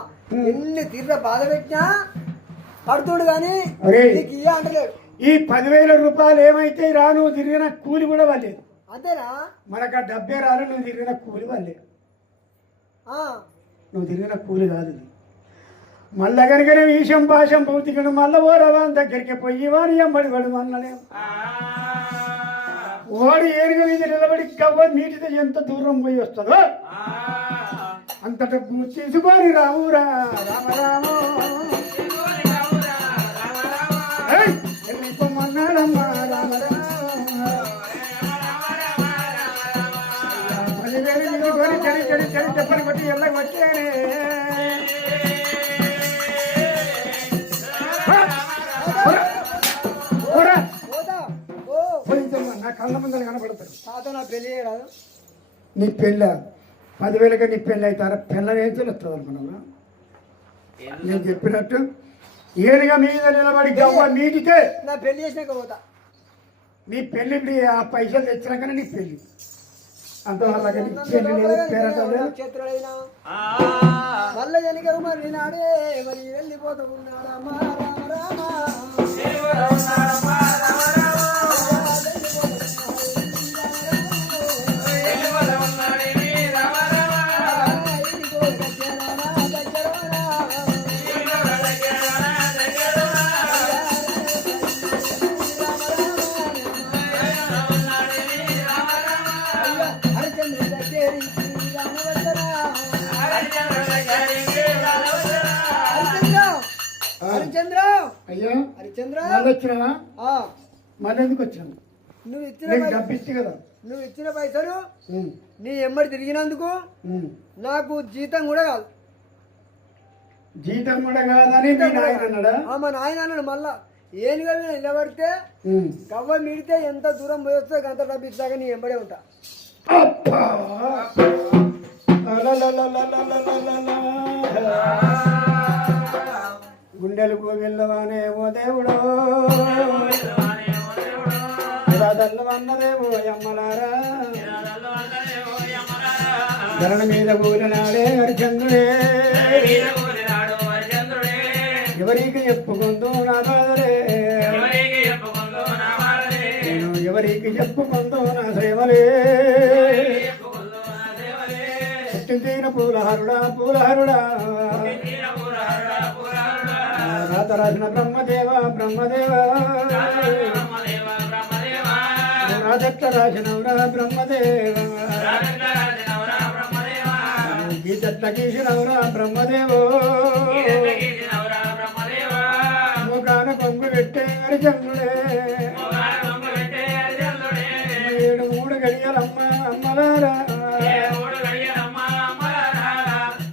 ఎన్ని తీర్ర బాధ పెట్టినా పడుతుడు కానీ నీకు ఇయ్య అంటలేడు. ఈ 10,000 రూపాయలు ఏమైతే రా నువ్వు తిరిగిన కూలి కూడా వాళ్ళేదు. అంతేనా? మనకు ఆ డబ్బే రాలు, నువ్వు తిరిగిన కూలి వాళ్ళేదు. నువ్వు తిరిగిన కూలి కాదు. మళ్ళా కనుకనే ఈశం భాషం భౌతికను మళ్ళా ఓరవాన్ దగ్గరికి పోయి వారి ఎంబడి పడు అన్ననే. వాడు ఏనుగ మీద నిలబడి గవ్వ నీటితో ఎంత దూరం పోయి వస్తుందో అంత డబ్బు తీసుకొని రావురా రామ రామ వెళ్ళిపోమన్నాడమ్మా రామ రామ. 10,000 తీసుకొని చెడి చెప్పని కొట్టి ఎల్లకి వచ్చానే. నా కళ్ళ ముందర కనపడతారు. తాత నా పెళ్ళి రాదు. నీ పెళ్ళ 10,000గా నీ పెళ్ళి అవుతారా? పెళ్ళని ఏం తెలుస్తుంది అనుకున్నావా? నేను చెప్పినట్టు ఏనుగా మీద నిలబడి గవ్వ నీటితే నా పెళ్లి చేసినాక పోతా. నీ పెళ్లి ఇప్పుడు ఆ పైసలు తెచ్చినాకనే నీ పెళ్లి. అంతవల్ల పెళ్లి లేదు, పేరంట లేదు. మళ్ళీ వెనక మరి నాడే మరి వెళ్ళిపోతున్నాడా రామ హరిచంద్ర. అయ్యో హరిచంద్ర మళ్ళీ వచ్చినావా? మళ్ళీ ఎందుకు వచ్చాను? నువ్వు ఇచ్చిన డబ్బు ఇచ్చి కదా. నువ్వు ఇచ్చిన పైసలు నీ ఎమ్మడి తిరిగినందుకు నాకు జీతం కూడా కాదు. జీతం కూడా కాదని నాయన అన్నాడా? మా నాయన అన్నాడు. మళ్ళా ఏనుగా నిలబడితే గవ్వ మిడితే ఎంత దూరం పోయొచ్చో అంత డబ్బు ఇచ్చాక నీ ఎంబడే ఉంటా. గుండెలు గోవిల్లవానేమో దేవుడో దల్లు అన్నదేమో అమ్మలారా. ధరణ మీద కూలినాడే హరిచంద్రుడే ఎవరికి చెప్పుకుందో నా బాధలే, నేను ఎవరికి చెప్పుకుందో నా సేవలే. పుట్టిన పూలహరుడా రాత రాసిన బ్రహ్మదేవ రాజట్ల రాసినవురా బ్రహ్మదేవ, గీతట్ల గీసినవురా బ్రహ్మదేవో, ముఖాన కొంగు పెట్టే హరిచంద్రుడే 7 గడియలమ్మ అమ్మలారా.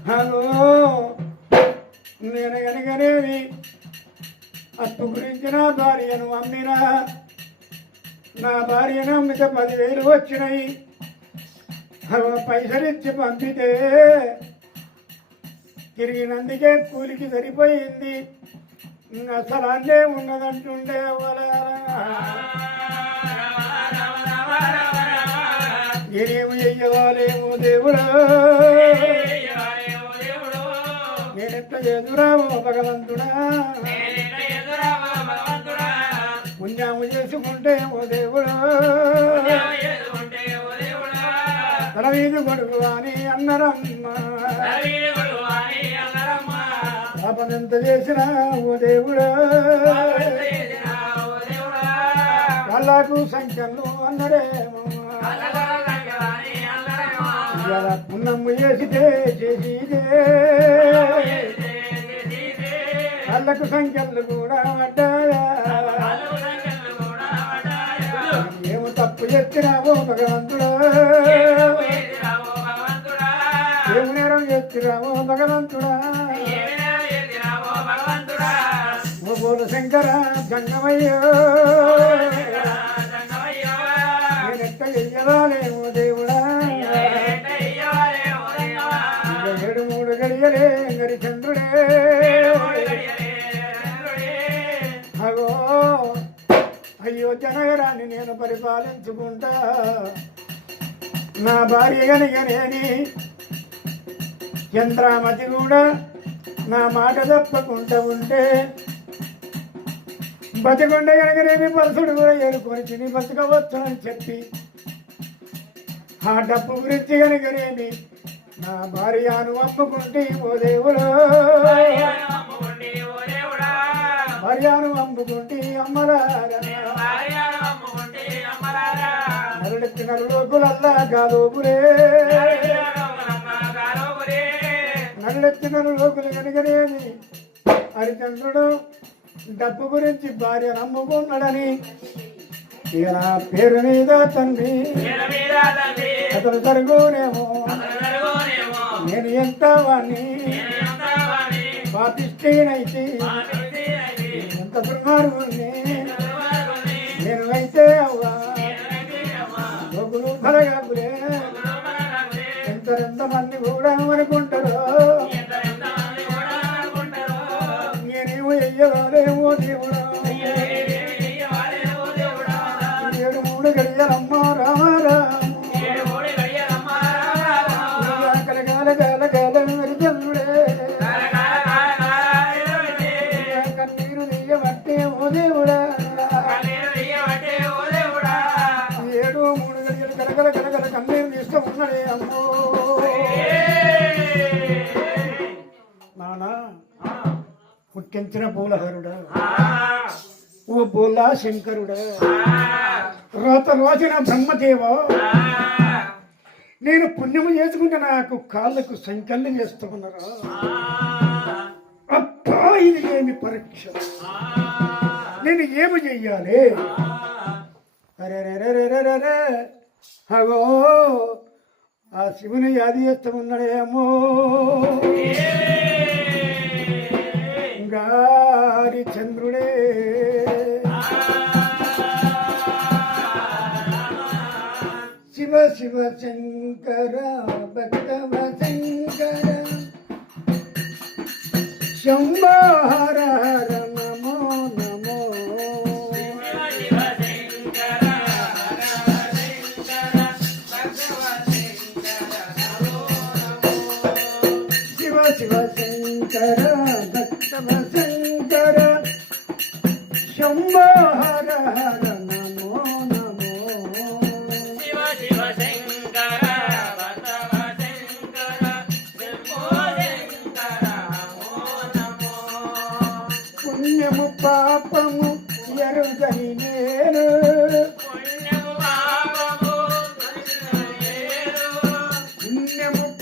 హలో నేను కనుకనేవి అప్పు గురించి నా భార్యను అమ్మినా, నా భార్యను అమ్మితే 10,000 వచ్చినాయి. పైసలు ఇచ్చి పంపితే తిరిగినందుకే కూలికి సరిపోయింది అసలు అల్లే ఉన్నదంటుండే నేనేమి చెయ్యవాలేమో దేవుడా నేనెట్లా ఎదురామో భగవంతుడా పుణ్యము చేసుకుంటే ఓ దేవుడా తల వీధి కొడుకు అని అన్నరమ్మ పాపం ఎంత చేసినా ఓ దేవుడా వాళ్ళకు సంఖ్యలు అన్నడేమో ఇలా పుణ్యము చేసితే చేసిదే వాళ్ళకు సంఖ్యలు కూడా పడ్డాయా ఏమో తప్పు చేస్తున్నావో భగవంతుడా ఏమి నేరం చేస్తున్నావో భగవంతుడా ఓ బోల శంకర జంగమయ్యో నేనెట్ట చెయ్యవాలేమో దేవుడా 7 గడియలే గరి చంద్రుడే అగో అయ్యో జనగరాన్ని నేను పరిపాలించుకుంటా నా భార్య గనిగనేని చంద్రామతి కూడా నా మాట తప్పకుండా ఉంటే బతికొండ గనగనేమి పరుసుడు కూడా ఏరుకొని తిని బతకవచ్చునని చెప్పి ఆ డబ్బు గురించి గనగనేమి నా భార్యను అమ్ముకుంటే ఓ దేవుడు భార్యను అమ్ముకుంటే అమ్మలారా నరుడెత్తిన లోకులల్లా గాలోపురే నరుడెత్తిన లోకులు కనుగనేది హరిచంద్రుడు డబ్బు గురించి భార్యను అమ్ముకున్నాడని ఇక నా పేరు మీద తండ్రి అతను జరుగునేమో నేను ఎంత వాణ్ణి పాపిస్తేనైతే ఎంత దుర్మార్గుణ్ణి నేను అయితే అవ్వా లోకులు కలగాపులే ఎంతమంది కూడా అనుకుంటారో నేనేమో వెయ్యవాలేమో దేవుడా 7 గడియలమ్మ రామారా కలగాల గాల గాల చంద్రుడే కన్నీరు నీయబట్టే ఓ దేవుడా 7 గడియలు కలగల కలగల కన్నీరు తీస్తూ ఉన్నాడే అమ్మో నానా పుట్టించిన పూలహరుడా ఓ బోలా శంకరుడా రాత రోజున బ్రహ్మదేవ నేను పుణ్యము చేసుకుంటే నాకు కాళ్ళకు సంకల్యం చేస్తూ ఉన్నారా అబ్బా ఇది ఏమి పరీక్ష నేను ఏమి చెయ్యాలి అరే అగో ఆ శివుని యాది చేస్తూ ఉన్నాడేమో గారి చంద్రుడే శివ శివ శంకర భక్తవ శంకర శంభో హర హర నమో నమో శివ శివ శంకర భక్తవ శంకర శంభో హర హర నమో నమో పుణ్యము పాపము ఎరుగని నేను పుణ్యము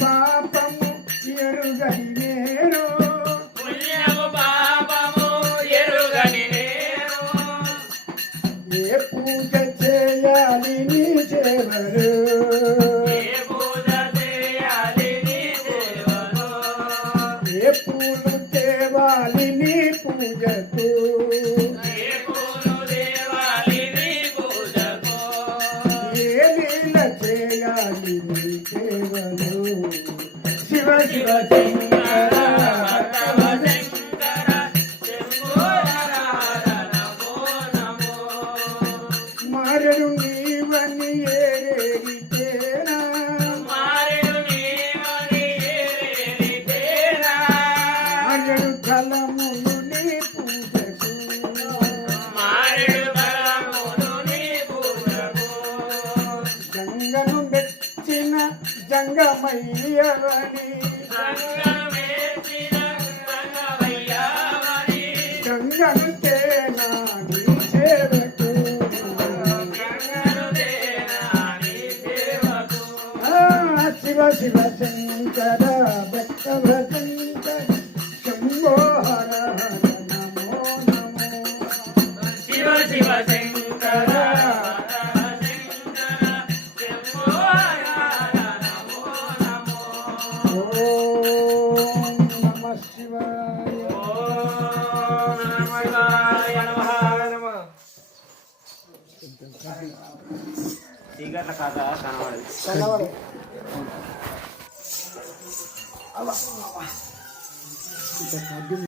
పాపము ఎరుగని నేను ఏ పూజ చేయాలి నీ సేవలు ఏ పూలు తేవాలి నీ పూజకు ఏ లీల చేయాలి నీ సేవలు శివ శివ శంకర మారెడు నీవని ఏరేడితేనా మారెడు కలములు నీ పూజకు గంగను మెచ్చిన జంగమయ్యవని గంగను తేనా నీ సేవకు శివ శివ శంకర భక్త శంకర శంభో హర హర నమో నమో శివ శివ శంకర ఓం నమ శివాయ చీకట్ల కథ కనబడదు కన్నవాడు ఇంకా